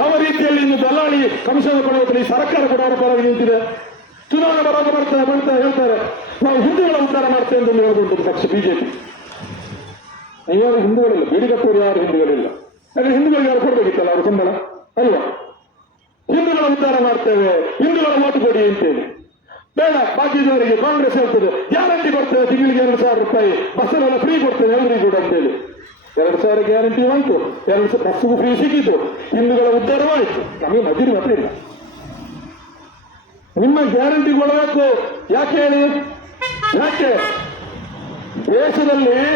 ಯಾವ ರೀತಿಯಲ್ಲಿ ಇನ್ನು ದಲ್ಲಾಳಿ ಕಮಿಷನ್ ಈ ಸರ್ಕಾರ ಕೂಡ ಅವರ ಪರವಾಗಿ ನಿಂತಿದೆ. ಚುನಾವಣೆ ಬರೋದು ಬರ್ತಾರೆ ಬರ್ತಾರೆ ಹೇಳ್ತಾರೆ. ನಾವು ಹಿಂದೂಗಳ ಉದ್ಧಾರ ಮಾಡ್ತೇವೆ ಅಂತ ಹೇಳ್ಕೊಂಡು ಪಕ್ಷ, ಬಿಜೆಪಿ. ಯಾರು ಹಿಂದೂಗಳಿಲ್ಲ, ಬೀಡಿ ಕಟ್ಟುವರು ಯಾರು ಹಿಂದೂಗಳಿಲ್ಲ. ಯಾಕಂದ್ರೆ ಹಿಂದೂಗಳಿಗೆ ಯಾರು ಕೊಡಬೇಕಿತ್ತಲ್ಲ, ಅವರು ಸಂಬಳ, ಅಲ್ವಾ? ಹಿಂದೂಗಳ ಉದ್ಧಾರ ಮಾಡ್ತೇವೆ, ಹಿಂದುಗಳ ಓಟು ಕೊಡಿ ಅಂತೇಳಿ. ಬೇಡ ಬಾಕಿದವರಿಗೆ ಕಾಂಗ್ರೆಸ್ ಹೇಳ್ತದೆ ಗ್ಯಾರಂಟಿ ಕೊಡ್ತೇವೆ? ತಿಂಗಳಿಗೆ ಎರಡು ಸಾವಿರ ರೂಪಾಯಿ. ಬಸ್ಸನ್ನೆಲ್ಲ ಫ್ರೀ ಕೊಡ್ತೇವೆ ಎಲ್ಲರಿಗೂ ಕೂಡ ಅಂತೇಳಿ. ಎರಡು ಸಾವಿರ ಗ್ಯಾರಂಟಿ ಬಂತು. ಎರಡು ಸಾವಿರ ಬಸ್ಸಿಗೂ ಫ್ರೀ ಸಿಕ್ಕಿತು. ಹಿಂದುಗಳ ಉದ್ಧಾರವಾಯಿತು ನಮಗೆ ಮಜೂರಿ ಮಾತ್ರ ಇಲ್ಲ. ನಿಮ್ಮ ಗ್ಯಾರಂಟಿ ಕೊಡಬೇಕು. ಯಾಕೆ ಹೇಳಿ? ಯಾಕೆ? ದೇಶದಲ್ಲಿ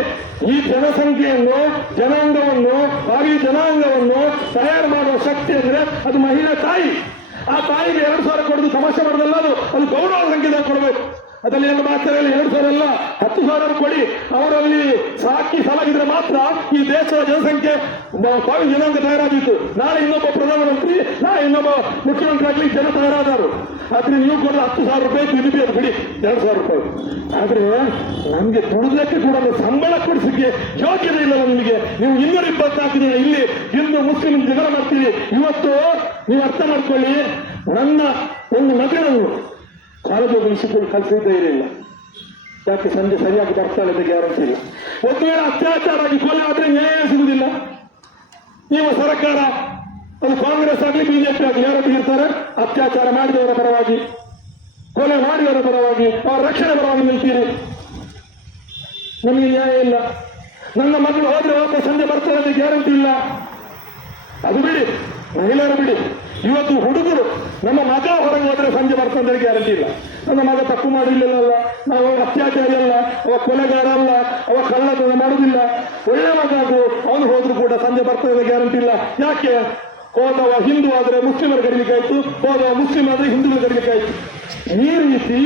ಈ ಜನಸಂಖ್ಯೆಯನ್ನು, ಜನಾಂಗವನ್ನು, ಭಾರಿ ಜನಾಂಗವನ್ನು ತಯಾರು ಮಾಡುವ ಶಕ್ತಿ ಅಂದ್ರೆ ಅದು ಮಹಿಳಾ ತಾಯಿ. ಆ ತಾಯಿಗೆ ಎರಡು ಸಾವಿರ ಕೊಡೋದು ಸಮಸ್ಯೆ ಮಾಡೋದಲ್ಲ ಅದು. ಅದು ಗೌರವ ಸಂಖ್ಯೆ ಕೊಡಬೇಕು. ಅದರಲ್ಲಿ ಎರಡು ಮಾತ್ರೆಯಲ್ಲಿ ಎರಡು ಸಾವಿರ ಅಲ್ಲ, ಹತ್ತು ಸಾವಿರ ಕೊಡಿ. ಅವರಲ್ಲಿ ಸಾಕಿ ಸಲಗಿದ್ರೆ ಮಾತ್ರ ಈ ದೇಶದ ಜನಸಂಖ್ಯೆ ಸ್ವಾಮಿ ಜನಾಂಗ ತಯಾರಾಗಿತ್ತು ನಾಳೆ ಇನ್ನೊಬ್ಬ ಪ್ರಧಾನಮಂತ್ರಿ, ನಾಳೆ ಇನ್ನೊಬ್ಬ ಮುಖ್ಯಮಂತ್ರಿ ಆಗ್ಲಿ ಜನ ತಯಾರಾದರು ಆದ್ರೆ ನೀವು ಕೊಡೋದು ಹತ್ತು ಸಾವಿರ ರೂಪಾಯಿ ತಿರುಗಿ ಅದು ಬಿಡಿ, ಎರಡು ಸಾವಿರ ರೂಪಾಯಿ. ಆದ್ರೆ ನಮ್ಗೆ ದುಡಿದಕ್ಕೆ ಕೂಡ ಸಂಬಳ ಕೊಡಿಸಲಿಕ್ಕೆ ಯೋಗ್ಯತೆ ಇಲ್ಲ ನಿಮಗೆ. ನೀವು ಇನ್ನೂರ ಇಪ್ಪತ್ನಾಲ್ಕು ದಿನ ಇಲ್ಲಿ ಹಿಂದೂ ಮುಸ್ಲಿಂ ಜಗಳ ಮಾಡ್ತೀರಿ. ಇವತ್ತು ನೀವು ಅರ್ಥ ಮಾಡ್ಕೊಳ್ಳಿ, ನನ್ನ ಒಂದು ಮಗಳನ್ನು ಕಾಲೇಜು ಉಳಿಸಿಕೊಂಡು ಕಲಿಸಿದ್ದೇ ಇರಲಿಲ್ಲ. ಯಾಕೆ ಸಂಜೆ ಸರಿಯಾಗಿ ಬರ್ತಾಳೆ ಅಂತ ಗ್ಯಾರಂಟಿ ಇಲ್ಲ. ಒಂದು ವೇಳೆ ಅತ್ಯಾಚಾರ ಆಗಿ ಕೊಲೆ ಆದ್ರೆ ನ್ಯಾಯ ಸಿಗುದಿಲ್ಲ. ನೀವು ಸರ್ಕಾರ, ಅದು ಕಾಂಗ್ರೆಸ್ ಆಗಲಿ ಬಿಜೆಪಿ ಆಗಲಿ ಯಾರೊಟ್ಟಿಗೆ ಇರ್ತಾರೆ ಅತ್ಯಾಚಾರ ಮಾಡಿದವರ ಪರವಾಗಿ, ಕೊಲೆ ಮಾಡಿದವರ ಪರವಾಗಿ, ಅವರ ರಕ್ಷಣೆ ಪರವಾಗಿ ನಿಲ್ತೀರಿ. ನಮಗೆ ನ್ಯಾಯ ಇಲ್ಲ. ನನ್ನ ಮಗಳು ಹೋದ್ರೆ ಹೋದ್ರೆ ಸಂಜೆ ಬರ್ತಾರೆ ಅಂತ ಗ್ಯಾರಂಟಿ ಇಲ್ಲ. ಅದು ಬಿಡಿ, ಮಹಿಳೆಯರು ಬಿಡಿ. ಇವತ್ತು ಹುಡುಗರು, ನಮ್ಮ ಮಗ ಹೊರಗೆ ಹೋದ್ರೆ ಸಂಜೆ ಬರ್ತಂದ್ರೆ ಗ್ಯಾರಂಟಿ ಇಲ್ಲ. ನನ್ನ ಮಗ ತಪ್ಪು ಮಾಡಿರ್ಲಿಲ್ಲ ನಾವು ಅತ್ಯಾಚಾರಿ ಅಲ್ಲ ಅವ ಕೊಲೆಗಾರ ಅಲ್ಲ ಅವ ಕಳ್ಳತನ ಮಾಡುದಿಲ್ಲ. ಒಳ್ಳೆ ಮಗ ಅದು ಅವನು ಹೋದ್ರು ಕೂಡ ಸಂಜೆ ಬರ್ತದೆ ಗ್ಯಾರಂಟಿ ಇಲ್ಲ. ಯಾಕೆ? ಹೋದವ ಹಿಂದೂ ಆದ್ರೆ ಮುಸ್ಲಿಮರ ಕಡಿಬೇಕಾಯ್ತು ಹೋದವ ಮುಸ್ಲಿಂ ಆದ್ರೆ ಹಿಂದೂ ಕಡಿಬೇಕಾಯ್ತು ಈ ರೀತಿ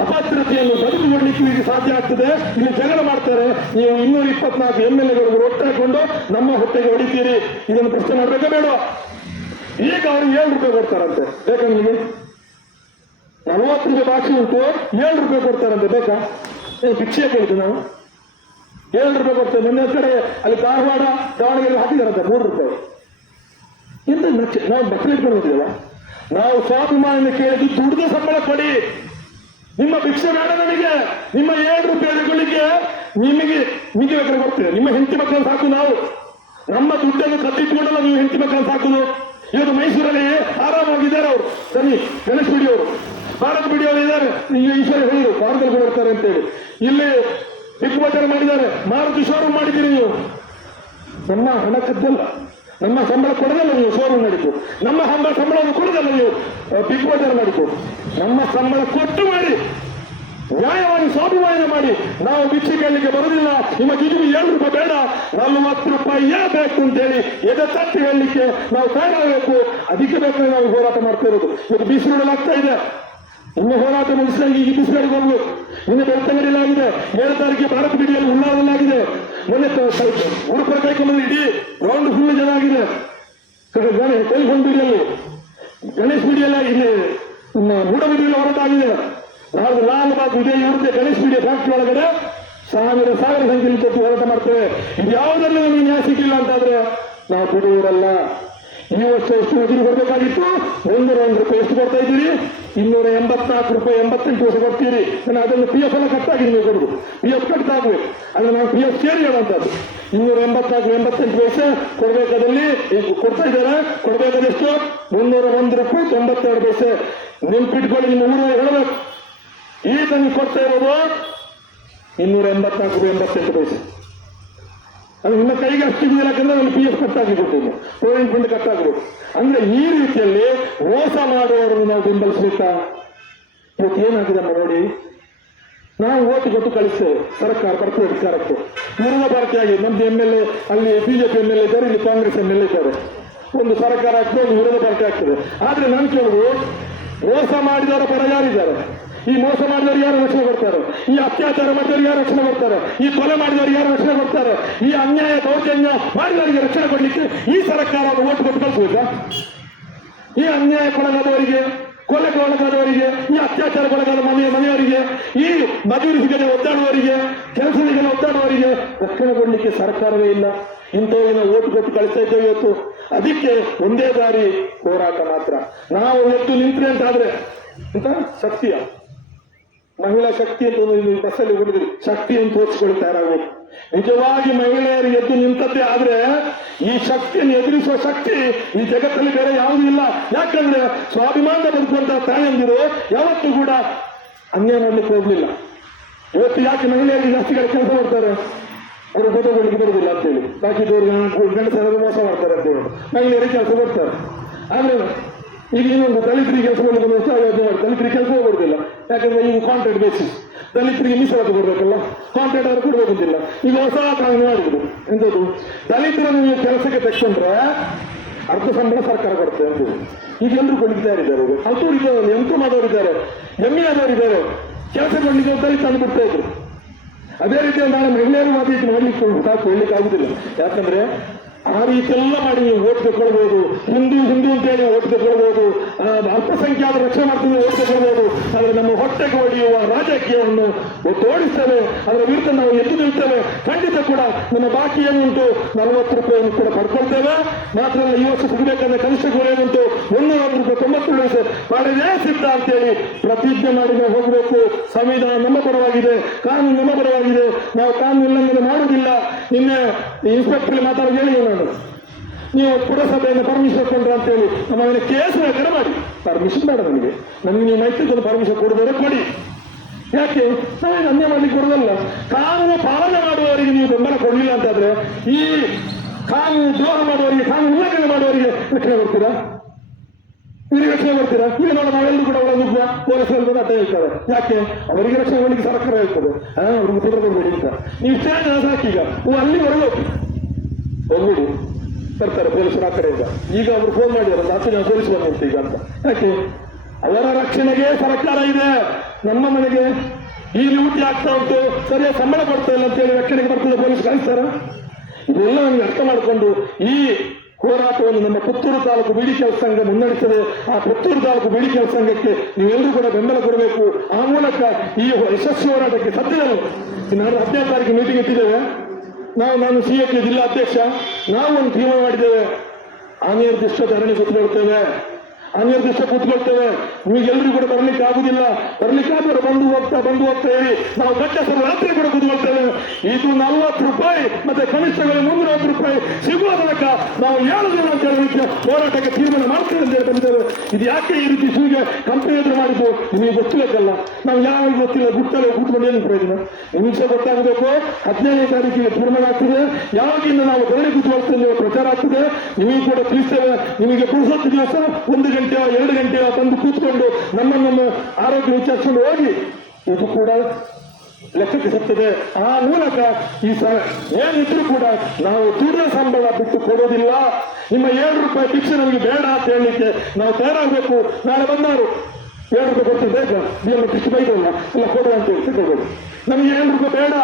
ಅಭದ್ರತೆಯನ್ನು ಬದುಕುಗೊಳ್ಳಿಕ್ಕೆ ಇಲ್ಲಿ ಸಾಧ್ಯ ಆಗ್ತದೆ. ಇಲ್ಲಿ ಜಗಳ ಮಾಡ್ತಾರೆ. ನೀವು ಇನ್ನೂರ ಇಪ್ಪತ್ನಾಲ್ಕು ಎಂ ಎಲ್ ಎಗಳು ಒಟ್ಟಾಕೊಂಡು ನಮ್ಮ ಹೊಟ್ಟೆಗೆ ಹೊಡಿತೀರಿ. ಇದನ್ನು ಪ್ರಶ್ನೆ ಮಾಡಬೇಕೇ ಬೇಡ ಈಗ ಅವ್ರಿಗೆ ಏಳು ರೂಪಾಯಿ ಕೊಡ್ತಾರಂತೆ. ಬೇಕಾ ನಿಮಗೆ? ನಲವತ್ತು ರೂಪಾಯಿ ಬಾಕಿ ಉಂಟು. ಏಳು ರೂಪಾಯಿ ಕೊಡ್ತಾರಂತೆ, ಬೇಕಾ? ಏನು ಭಿಕ್ಷೆ ಕೇಳಿದ್ದು ನಾವು. ಏಳು ರೂಪಾಯಿ ಕೊಡ್ತೇವೆ. ನಿನ್ನೆ ಕಡೆ ಅಲ್ಲಿ ಧಾರವಾಡ, ದಾವಣಗೆರೆ ಹಾಕಿದಾರಂತೆ, ಮೂರು ರೂಪಾಯಿ. ಎಂತ ನಕ್ಷೆ? ನಾವು ಮಕ್ಕಳು ಇಟ್ಕೊಂಡಿದ್ದೇವ ನಾವು ಸ್ವಾಭಿಮಾನ ಕೇಳಿದ್ದು ದುಡ್ದು ಸಂಬಳ ಕೊಡಿ. ನಿಮ್ಮ ಭಿಕ್ಷೆ ಬೇಡ ನನಗೆ ನಿಮ್ಮ ಏಳು ರೂಪಾಯಿ ತಗೊಳ್ಳಿಕ್ಕೆ ನಿಮಗೆ ನಿಮಗೆ ಬೇಕಾದ್ರೆ ಕೊಡ್ತೇವೆ. ನಿಮ್ಮ ಹೆಂಡತಿ ಮಕ್ಕಳನ್ನು ಸಾಕು ನಾವು. ನಮ್ಮ ದುಡ್ಡನ್ನು ಕದ್ದಿಟ್ಕೊಂಡಲ್ಲ ನೀವು ಹೆಂಡತಿ ಮಕ್ಕಳನ್ನು ಸಾಕುದು. ಇವತ್ತು ಮೈಸೂರಲ್ಲಿ ಆರಾಮಾಗಿದ್ದಾರೆ ಅವರು. ಸರಿ ಗಣೇಶ್ ಬಿಡಿ ಅವರು. ಭಾರತ್ ಬಿಡಿ ಅವರು ಇದ್ದಾರೆ. ಈಗ ಈಶ್ವರ ಹೇಳಿದ್ರು ಭಾರತದಲ್ಲಿ ಬರ್ತಾರೆ ಅಂತೇಳಿ ಇಲ್ಲಿ ಬಿಗ್ ಬಜಾರ್ ಮಾಡಿದ್ದಾರೆ. ಮಾರುತಿ ಶೋರೂಮ್ ಮಾಡಿದ್ದೀರಿ ನೀವು. ನಮ್ಮ ಹಣ ಕದ್ದಲ್ಲ ನಮ್ಮ ಸಂಬಳ ಕೊಡದಲ್ಲ ನೀವು ಶೋರೂಮ್ ಮಾಡಿದ್ದು. ನಮ್ಮ ಸಂಬಳ ಸಂಬಳವನ್ನು ಕೊಡದಲ್ಲ ನೀವು ಬಿಗ್ ಬಜಾರ್ ಮಾಡಿದ್ದು. ನಮ್ಮ ಸಂಬಳ ಕೊಟ್ಟು ಮಾಡಿ. ನ್ಯಾಯವಾಗಿ ಸ್ವಾಭಿಮಾನ ಮಾಡಿ. ನಾವು ಭಿಕ್ಷೆ ಕೇಳಲಿಕ್ಕೆ ಬರುವುದಿಲ್ಲ. ನಿಮ್ಮ ಗಿಜು ಏಳು ರೂಪಾಯಿ ಬೇಡ. ನಲ್ವತ್ತು ರೂಪಾಯಿಯೇ ಬೇಕು ಅಂತೇಳಿ ಎದೆ ತಟ್ಟಿ ಹೇಳಲಿಕ್ಕೆ ನಾವು ತಯಾರಾಗಬೇಕು ಅದಕ್ಕೆ ಬೇಕಾದ್ರೆ ನಾವು ಹೋರಾಟ ಮಾಡ್ತಾ ಇರೋದು. ಇದು ಬಿಸಿಲು ಆಗ್ತಾ ಇದೆ. ಇನ್ನು ಹೋರಾಟ ಮುಗಿಸಿದಾಗ ಈ ಬಿಸಿಲುಗಳಿಗೆ ಹೋಗ್ಬೇಕು. ಇನ್ನು ಬೆಳ್ತಂಗಡಿಯಲ್ಲಾಗಿದೆ ಏಳು ತಾರೀಕಿಗೆ ಭಾರತ ಬಿಡಿಯಲ್ಲಿ ಉಳ್ಳಾಗಲಾಗಿದೆ ಮೊನ್ನೆ ಉಡುಪರ ಕೈಕೊಂಡ್ರೆ ಇಡೀ ರೌಂಡ್ ಫುಲ್ ಜನ ಆಗಿದೆ. ಟೆಲಿಫೋನ್ ಬಿಡಿಯಲ್ಲಿ. ಗಣೇಶ್ ಬಿಡಿಯಲ್ಲ ಇಲ್ಲಿ ಮೂಡಬಿಡಿಯಲ್ಲಿ ಹೋರಾಟ ಆಗಿದೆ. ನಾವು ಲಾಲ್ ಬಾಗ್ ಇದೆ ಇರುತ್ತೆ ಗಣೇಶ್ ಮೀಡಿಯಾ ಫ್ಯಾಕ್ಟ್ರಿ ಒಳಗಡೆ ಸಾವಿರ ಸಾವಿರ ಸಂಖ್ಯೆಯಲ್ಲಿ ಕೊಟ್ಟು ಹೋರಾಟ ಮಾಡ್ತೇವೆ. ಇದು ಯಾವುದರಲ್ಲಿ ನಮಗೆ ನ್ಯಾಯ ಸಿಗಲಿಲ್ಲ ಅಂತಾದ್ರೆ ನಾವು ಬಿಡುವರಲ್ಲ ಈ ವರ್ಷ ಎಷ್ಟು ಮಜೂರಿ ಕೊಡಬೇಕಾಗಿತ್ತು ಒಂದು ಒಂದು ರೂಪಾಯಿ ಎಷ್ಟು ಕೊಡ್ತಾ ಇದ್ದೀರಿ? ಇನ್ನೂರ ಎಂಬತ್ನಾಲ್ಕು ರೂಪಾಯಿ ಎಂಬತ್ತೆಂಟು ವರ್ಷ ಕೊಡ್ತೀರಿ. ನಾನು ಅದನ್ನು ಪಿ ಎಫ್ ಎಲ್ಲ ಕಟ್ಟಾಗಿದ್ದೀನಿ ನೀವು ಕೊಡುದು. ಪಿ ಎಫ್ ಕಟ್ಟಾಗುವೆ ಅಂದ್ರೆ ನಾವು ಪಿ ಎಫ್ ಸೇರಿ ಹೇಳುವಂಥದ್ದು ಇನ್ನೂರ ಎಂಬತ್ನಾಲ್ಕು ಎಂಬತ್ತೆಂಟು ವರ್ಷ ಕೊಡಬೇಕಾದಲ್ಲಿ ಕೊಡ್ತಾ ಇದ್ದಾರೆ? ಕೊಡಬೇಕಾದಷ್ಟು? ಮುನ್ನೂರ ಒಂದು ರೂಪಾಯಿ ತೊಂಬತ್ತೆರಡು ಪೈಸೆ ನೆನ್ಪಿಟ್ಕೊಳ್ಳಿ, ನಿಮ್ಮ ಊರು ಈಗ ನೀವು ಕೊಡ್ತಾ ಇರೋದು ಇನ್ನೂರ ಎಂಬತ್ನಾಲ್ಕು ರೂಪಾಯಿ ಎಂಬತ್ತೆಂಟು ಪೈಸೆ. ಅದು ನಿಮ್ಮ ಕೈಗೆ ಅಷ್ಟಿದೆಯಲ್ಲ ಯಾಕಂದ್ರೆ ಅಲ್ಲಿ ಪಿ ಎಫ್ ಕಟ್ಟಾಗಿ ಪ್ರೊವಿಡೆಂಟ್ ಫಂಡ್ ಕಟ್ಟಾಗಬೇಕು ಅಂದ್ರೆ ಈ ರೀತಿಯಲ್ಲಿ ಮೋಸ ಮಾಡುವವರನ್ನು ನಾವು ಬೆಂಬಲಿಸಬೇಕಾ? ಇವತ್ತು ಏನಾಗಿದೆ ನೋಡಿ? ನಾವು ಓಟು ಕೊಟ್ಟು ಕಳಿಸ್ತೇವೆ. ಸರ್ಕಾರ ಬರ್ತದೆ ಅಧಿಕಾರಕ್ಕೆ. ಪೂರ್ವ ಪಾರ್ಟಿಯಾಗಿ ನಮ್ದು ಎಂ ಎಲ್ ಎ ಅಲ್ಲಿ ಬಿಜೆಪಿ ಎಂ ಎಲ್ ಎ ಇದ್ದಾರೆ, ಇಲ್ಲಿ ಕಾಂಗ್ರೆಸ್ ಎಂ ಎಲ್ ಎ ಇದ್ದಾರೆ. ಒಂದು ಸರ್ಕಾರ ಆಗ್ತದೆ, ಒಂದು ವಿರೋಧ ಪಾರ್ಟಿ ಆಗ್ತದೆ. ಆದ್ರೆ ನಾನು ಕೇಳುದು ಮೋಸ ಮಾಡಿದವರ ಪರ ಯಾರಿದ್ದಾರೆ? ಈ ಮೋಸ ಮಾಡಿದವರು ಯಾರು ರಕ್ಷಣೆ ಕೊಡ್ತಾರೆ? ಈ ಅತ್ಯಾಚಾರ ಮಾಡಿದವರು ಯಾರು ರಕ್ಷಣೆ ಕೊಡ್ತಾರೆ? ಈ ಕೊಲೆ ಮಾಡಿದವರು ಯಾರು ರಕ್ಷಣೆ ಕೊಡ್ತಾರೆ? ಈ ಅನ್ಯಾಯ, ದೌರ್ಜನ್ಯ ಮಾಡಿದವರಿಗೆ ರಕ್ಷಣೆ ಕೊಡ್ಲಿಕ್ಕೆ ಈ ಸರ್ಕಾರ ಓಟ್ ಕೊಟ್ಟು ಕಳಿಸ್ಬೇಕಾ ಈ ಅನ್ಯಾಯ ಕೊಡಗಾದವರಿಗೆ ಕೊಲೆಗೆ ಒಳಗಾದವರಿಗೆ ಈ ಅತ್ಯಾಚಾರಕ್ಕೊಳಗಾದ ಮನೆಯ ಮನೆಯವರಿಗೆ, ಈ ಮದುವೆ ಸಿಗದೆ ಒದ್ದಾಡುವವರಿಗೆ, ಕೆಲಸ ಸಿಗದೆ ಒದ್ದಾಡುವವರಿಗೆ ರಕ್ಷಣೆ ಕೊಡಲಿಕ್ಕೆ ಸರ್ಕಾರವೇ ಇಲ್ಲ. ಇಂಥವೇನೋ ಓಟ್ ಕೊಟ್ಟು ಕಳಿಸ್ತಾ ಇದ್ದೇವೆ ಇವತ್ತು. ಅದಕ್ಕೆ ಒಂದೇ ದಾರಿ ಹೋರಾಟ ಮಾತ್ರ. ನಾವು ಎತ್ತು ನಿಂತ್ರೆ ಅಂತಾದ್ರೆ ಅಂತ ಶಕ್ತಿಯ ಮಹಿಳಾ ಶಕ್ತಿ ಅಂತ ಒಂದು ಬಸ್ಸಲ್ಲಿ ಹೊಡೆದ್ರಿ ಶಕ್ತಿ ಅಂತ ತೋರಿಸಿಕೊಳ್ಳಿ ತಯಾರಾಗಬೇಕು. ನಿಜವಾಗಿ ಮಹಿಳೆಯರು ಎದ್ದು ನಿಂತದ್ದೇ ಆದ್ರೆ ಈ ಶಕ್ತಿಯನ್ನು ಎದುರಿಸುವ ಶಕ್ತಿ ಈ ಜಗತ್ತಲ್ಲಿ ಬೇರೆ ಯಾವುದೂ ಇಲ್ಲ. ಯಾಕಂದ್ರೆ ಸ್ವಾಭಿಮಾನ ಬದುಕುವಂತಹ ತಾಯಂದಿರು ಯಾವತ್ತೂ ಕೂಡ ಅನ್ಯಾಯ ಮಾಡ್ಲಿಕ್ಕೆ ಹೋಗ್ಲಿಲ್ಲ. ಇವತ್ತು ಯಾಕೆ ಮಹಿಳೆಯರಿಗೆ ಜಾಸ್ತಿ ಕಡೆ ಕೆಲಸ ಮಾಡ್ತಾರೆ? ಅವರು ಬದುಕಲಿಕ್ಕೆ ಬರುದಿಲ್ಲ ಅಂತೇಳಿ ಬಾಕಿ ಗಂಡಸರು ಮೋಸ ಮಾಡ್ತಾರೆ ಅಂತೇಳಿ ಮಹಿಳೆಯರಿಗೆ ಕೆಲಸ ಕೊಡ್ತಾರೆ ಆದ್ರೆ ಈಗ ಇನ್ನೊಂದು ದಲಿತರಿಗೆ ಕೆಲಸ ಯೋಜನೆ ದಲಿತರಿಗೆ ಕೆಲಸ ಕೊಡುದಿಲ್ಲ ಯಾಕಂದ್ರೆ ಇವು ಕಾಂಟ್ರಾಕ್ಟ್ ಬೇಸಿಸ್ ದಲಿತರಿಗೆ ಮೀಸಲಾತಿ ಕೊಡ್ಬೇಕಲ್ಲ? ಕಾಂಟ್ರಾಕ್ಟ್ ಅವರು ಕೊಡ್ಬೇಕಂತಿಲ್ಲ. ಈಗ ಹೊಸ ಕಾನೂನು ಮಾಡಿದ್ರು ಎಂಥದ್ದು ದಲಿತರನ್ನು ನೀವು ಕೆಲಸಕ್ಕೆ ತೆಕ್ಕೊಂಡ್ರೆ ಅರ್ಧ ಸಂಬಳ ಸರ್ಕಾರ ಕೊಡುತ್ತೆ ಅಂತ ಈಗ ಎಲ್ಲರೂ ಕೊಡ್ತಾ ಇದ್ದಾರೆ ಅವರು ಇದ್ದಾರೆ ಎಂಟು ಇದ್ದಾರೆ. ಎಮ್ಮೆ ಆದವರಿದ್ದಾರೆ ಕೆಲಸ ಕೊಡ್ಲಿಕ್ಕೆ ತಂದು ಬಿಡ್ತಾ ಇದ್ರು ಅದೇ ರೀತಿ ನಾನು ಮಹಿಳೆಯರು ಮಾತಾಡಿ ಮಾಡ್ಲಿಕ್ಕೆ ಸಾಕು, ಹೇಳಲಿಕ್ಕೆ ಆಗುದಿಲ್ಲ. ಯಾಕಂದ್ರೆ ಆ ರೀತಿ ಎಲ್ಲ ಮಾಡಿ ನೀವು ಓಟ್ ತಗೊಳ್ಬಹುದು ಹಿಂದೂ ಹಿಂದೂ ಅಂತೇಳಿ ಓಟ್ ತಗೊಳ್ಬಹುದು ಅಲ್ಪಸಂಖ್ಯಾತ ರಕ್ಷಣೆ ಮಾಡ್ತೀವಿ ಓಟ್ ತಗೊಳ್ಬಹುದು ಆದ್ರೆ ನಮ್ಮ ಹೊಟ್ಟೆಗೆ ಹೊಡೆಯುವ ರಾಜಕೀಯವನ್ನು ತೋಡಿಸ್ತೇವೆ ಅದರ ವಿರುದ್ಧ ನಾವು ಎದ್ದು ನಿಲ್ತೇವೆ. ಖಂಡಿತ ಕೂಡ ನಮ್ಮ ಬಾಕಿ ಏನುಂಟು? ನಲವತ್ತು ರೂಪಾಯಿಯನ್ನು ಕೂಡ ಪಡ್ಕೊಳ್ತೇವೆ. ಮಾತ್ರ ಈ ವರ್ಷ ಸಿಗಬೇಕಂದ್ರೆ ಕನಿಷ್ಠ ಗುರಿ ಏನುಂಟು ಮುನ್ನೂರ ತೊಂಬತ್ತೇಳು ಪೈಸೆ ಮಾಡದೇ ಸಿದ್ಧ ಅಂತೇಳಿ ಪ್ರತಿಜ್ಞೆ ಮಾಡಿದ್ರೆ ಹೋಗಬೇಕು. ಸಂವಿಧಾನ ನಮ್ಮ ಪರವಾಗಿದೆ. ಕಾನೂನು ನಮ್ಮ ಪರವಾಗಿದೆ. ನಾವು ಕಾನೂನು ಉಲ್ಲಂಘನೆ ಮಾಡುವುದಿಲ್ಲ. ನಿನ್ನೆ ಇನ್ಸ್ಪೆಕ್ಟರ್ ಮಾತಾಡಿ ಹೇಳಿ ನಾನು. ನೀವು ಪುರಸಭೆಯನ್ನು ಪರ್ಮಿಷನ್ ಕೊಂಡ್ರ ಅಂತೇಳಿ. ನಮ್ಮ ಮೇಲೆ ಕೇಸ್ ಬೇಕಾದ್ರೆ ಮಾಡಿ. ಪರ್ಮಿಷನ್ ಬೇಡ ನನಗೆ ನನಗೆ ನೀವು ಮೈತ್ರಿಗಳು ಪರ್ಮಿಷನ್ ಕೊಡೋದಾದ್ರೆ ಕೊಡಿ. ಯಾಕೆ? ನಾವೇನು ಅನ್ಯ ಮಾಡಲಿಕ್ಕೆ ಕೊಡೋದಲ್ಲ ಕಾನೂನು ಪಾಲನೆ ಮಾಡುವವರಿಗೆ ನೀವು ಬೆಂಬಲ ಕೊಡಲಿಲ್ಲ ಅಂತಾದ್ರೆ ಈ ಕಾನೂನು ದ್ರೋಹ ಮಾಡುವವರಿಗೆ, ಕಾನೂನು ಉಲ್ಲಂಘನೆ ಮಾಡುವವರಿಗೆ ರಕ್ಷಣೆ ಕೊಡ್ತೀರಾ? ಇವರಿಗೆ ರಕ್ಷಣೆ ಮಾಡ್ತೀರಾ? ಈಗ ನೋಡ ನಾವೆಲ್ಲರೂ ಕೂಡ ನುಗ್ಗುವ ಪೊಲೀಸ್ ಅಂತ ಅಡ್ಡ ಹೇಳ್ತಾರೆ. ಯಾಕೆ? ಅವರಿಗೆ ರಕ್ಷಣೆ ಮಾಡಲಿಕ್ಕೆ ಸರ್ಕಾರ ಹೇಳ್ತದೆ. ಹಾ, ಅವ್ರಿಗೆ ತೊಂದರೆ ಕೊಡಬೇಡಿ ಅಂತ. ನೀವು ಇಷ್ಟೇ ಜನ ಸಾಕೀಗ ಅಲ್ಲಿವರೆಗೂ ಹೋಗ್ಬಿಡಿ. ಬರ್ತಾರೆ ಪೊಲೀಸರು ಆ ಕಡೆಯಿಂದ. ಈಗ ಅವರು ಫೋನ್ ಮಾಡಿದಾರೆ ಹತ್ತು ಜನ ಪೊಲೀಸ್ ಬಂದಂತೆ ಈಗ ಅಂತ. ಯಾಕೆ? ಅವರ ರಕ್ಷಣೆಗೆ ಸರ್ಕಾರ ಇದೆ. ನಮ್ಮ ಮನೆಗೆ ಈ ಡ್ಯೂಟಿ ಆಗ್ತಾ ಉಂಟು. ಸರಿಯಾಗಿ ಸಂಬಳ ಕೊಡ್ತಾ ಇಲ್ಲ ಅಂತೇಳಿ ರಕ್ಷಣೆಗೆ ಬರ್ತದೆ ಪೊಲೀಸ್ ಕಳಿಸ್ತಾರ ಇದೆಲ್ಲ ನಮ್ಗೆ ಅರ್ಥ ಮಾಡಿಕೊಂಡು ಈ ಹೋರಾಟವನ್ನು ನಮ್ಮ ಪುತ್ತೂರು ತಾಲೂಕು ಬಿಡಿ ಕೆಲಸ ಸಂಘ ಮುನ್ನಡೆಸಿದೆ, ಆ ಪುತ್ತೂರು ತಾಲೂಕು ಬಿಡಿ ಕೆಲಸ ಸಂಘಕ್ಕೆ ನೀವೆಲ್ಲರೂ ಕೂಡ ಬೆಂಬಲ ಕೊಡಬೇಕು. ಆ ಮೂಲಕ ಈ ಯಶಸ್ವಿ ಹೋರಾಟಕ್ಕೆ ಸದ್ಯದಲ್ಲೂ ನಾನು ಹದಿನೈದು ತಾರೀಕು ಮೀಟಿಂಗ್ ಇಟ್ಟಿದ್ದೇವೆ. ನಾವು, ನಾನು ಸಿ ಜಿಲ್ಲಾ ಅಧ್ಯಕ್ಷ. ನಾವು ಒಂದು ತೀರ್ಮಾನ ಮಾಡಿದ್ದೇವೆ. ಅನಿರ್ದಿಷ್ಟ ಧರಣಿ ಕೂತ್ಕೊಳ್ತೇವೆ ಅನಿರ್ದಿಷ್ಟ ಕೂತ್ಕೊಳ್ತೇವೆ. ನಿಮಗೆಲ್ಲರಿಗೂ ಕೂಡ ಬರ್ಲಿಕ್ಕೆ ಆಗುದಿಲ್ಲ. ಬರ್ಲಿಕ್ಕೆ ಆದ್ರೆ ಬಂದು ಹೋಗ್ತಾ ಬಂದು ಹೋಗ್ತಾ ಹೇಳಿ ನಾವು ಗಟ್ಟಸರ ರಾತ್ರಿ ಕೂಡ ಕೂತ್ಕೊಳ್ತೇವೆ. ಇದು ನಲ್ವತ್ತು ರೂಪಾಯಿ, ಮತ್ತೆ ಕನಿಷ್ಠಗಳು ಮುನ್ನೂರೈವತ್ತು ರೂಪಾಯಿ ಸಿಗುವ ತನಕ ನಾವು ಹೇಳುದಿಲ್ಲ ಅಂತ ಹೇಳಿ ರೀತಿಯ ಹೋರಾಟಕ್ಕೆ ತೀರ್ಮಾನ ಮಾಡ್ತೇವೆ ಅಂತ ಬಂದಿದ್ದೇವೆ ಇದು ಯಾಕೆ ಈ ರೀತಿ ಸೂರ್ಯ ಕಂಪನಿ ಎದುರು ಮಾಡಿದ್ದು? ನಿಮಗೆ ಗೊತ್ತಿಲ್ಲಕ್ಕಲ್ಲ ನಾವು ಯಾವಾಗ ಗೊತ್ತಿಲ್ಲ. ಗುಟ್ಟಲ್ಲಿ ಕೂತ್ಕೊಂಡು ಏನು ಪ್ರಯೋಜನ? ನಿಮಿಷ ಗೊತ್ತಾಗಬೇಕು. ಹದಿನೈದನೇ ತಾರೀಕಿಗೆ ತೀರ್ಮಾನ ಆಗ್ತದೆ. ಯಾವಾಗಿಂದ ನಾವು ಧರಣಿ ಕೂತ್ಕೊಳ್ತೇವೆ ಪ್ರಚಾರ ಆಗ್ತದೆ? ನಿಮಗೆ ಕೂಡ ತಿಳಿಸ್ತೇವೆ. ನಿಮಗೆ ಪುರುಸತ್ತು ದಿವಸ ಒಂದು ಗಂಟೆಯೋ ಎರಡು ಗಂಟೆ ತಂದು ಕೂತ್ಕೊಂಡು ನಮ್ಮ ನಮ್ಮ ಆರೋಗ್ಯ ವಿಚಾರಿಸಿಕೊಂಡು ಹೋಗಿ ಇದು ಕೂಡ ಲೆಕ್ಕಕ್ಕೆ ಸಿಗ್ತದೆ ಆ ಮೂಲಕ ಈ ಸ ಏನಿದ್ರು ಕೂಡ ನಾವು ದುಡಿದ ಸಂಬಳ ಬಿಟ್ಟು ಕೊಡೋದಿಲ್ಲ. ನಿಮ್ಮ ಏಳು ರೂಪಾಯಿ ಭಿಕ್ಷೆ ನಮಗೆ ಬೇಡ ಅಂತ ಹೇಳಲಿಕ್ಕೆ ನಾವು ತಯಾರಾಗಬೇಕು. ನಾಳೆ ಬಂದವರು ಏಳು ರೂಪಾಯಿ ಕೊಡ್ತೀವಿ ಬೇಕಾ ನೀವು ಕೃಷಿ ಬೈದಲ್ಲ ಇಲ್ಲ ಕೊಡು ಅಂತ ಹೇಳಿ ತಗೊಳ್ಬೋದು ನಮಗೆ ಏಳು ರೂಪಾಯಿ ಬೇಡ.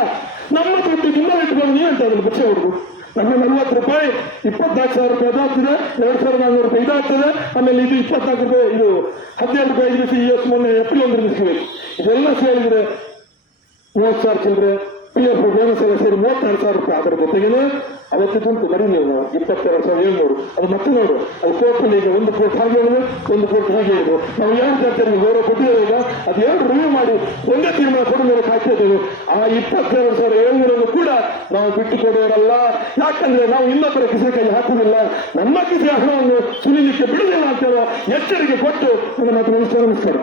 ನಮ್ಮ ದುಡ್ಡು ನಿಮ್ಮ ಇಟ್ಕೊಂಡು ಅದನ್ನು ಭಿಕ್ಷೆ ಹುಡುಗು ನಮ್ಮ ನಲ್ವತ್ತು ರೂಪಾಯಿ ಇಪ್ಪತ್ನಾಲ್ಕು ಸಾವಿರ ರೂಪಾಯಿ ಅದಾಗ್ತದೆ ಎರಡು ಸಾವಿರದ ನಾನ್ನೂರು ರೂಪಾಯಿ ಇದಾಗ್ತದೆ ಆಮೇಲೆ ಇದು ಇಪ್ಪತ್ನಾಲ್ಕು ರೂಪಾಯಿ, ಇದು ಹದಿನೆಂಟು ರೂಪಾಯಿ, ಇದು ಈ ಎಸ್ ಮೊನ್ನೆ ಏಪ್ರಿಲ್ ಸಿಗಬೇಕು. ಇದೆಲ್ಲ ಸೇರಿದ್ರೆ ಮೂವತ್ತು ಸಾವಿರ ಚಿಲ್ಲರೆ ಪಿ ಎಫ್ ಬೋನಸ್ ಎಲ್ಲ ಸೇರಿ ಮೂವತ್ತೆರಡು ಸಾವಿರ ರೂಪಾಯಿ ಅದರ ಜೊತೆಗೇನೆ ಅವತ್ತು ಉಂಟು ಬರೀ ನೀವು ಇಪ್ಪತ್ತೆರಡು ಸಾವಿರ ಏಳ್ನೂರು ಅದು ಮತ್ತೆ ನೋಡು, ಅದು ಕೋರ್ಟಲ್ಲಿ ಈಗ ಒಂದು ಕೋರ್ಟ್ ಹಾಗೆ ಹೇಳಿದ್ರು ಒಂದು ಕೋರ್ಟ್ ಹಾಗೆ ಹೇಳಿದ್ರು ನಾವು ಏನು ಜಾತಿಯಲ್ಲಿ ಗೌರವ ಕೊಟ್ಟಿದ್ದೇವೆ ಈಗ? ಅದು ಎರಡು ರಿವ್ಯೂ ಮಾಡಿ? ಒಂದೇ ತೀರ್ಮಾನ ಕೊಡು ಮೇಲೆ ಕಾಯ್ತಾ ಆ ಇಪ್ಪತ್ತೆರಡು ಸಾವಿರ ಏಳ್ನೂರನ್ನು ಕೂಡ ನಾವು ಬಿಟ್ಟು ಕೊಡುವವರಲ್ಲ ಯಾಕಂದ್ರೆ ನಾವು ಇನ್ನೊಬ್ಬರ ಕಿಸೆ ಕೈ ಹಾಕುವುದಿಲ್ಲ. ನಮ್ಮ ಕಿಸೆ ಹಣವನ್ನು ಸುಲಿಲಿಕ್ಕೆ ಬಿಡುವುದಿಲ್ಲ ಅಂತ ಎಚ್ಚರಿಕೆ ಕೊಟ್ಟು ನನ್ನ ನಮಸ್ಕಾರ ನಮಸ್ಕಾರ.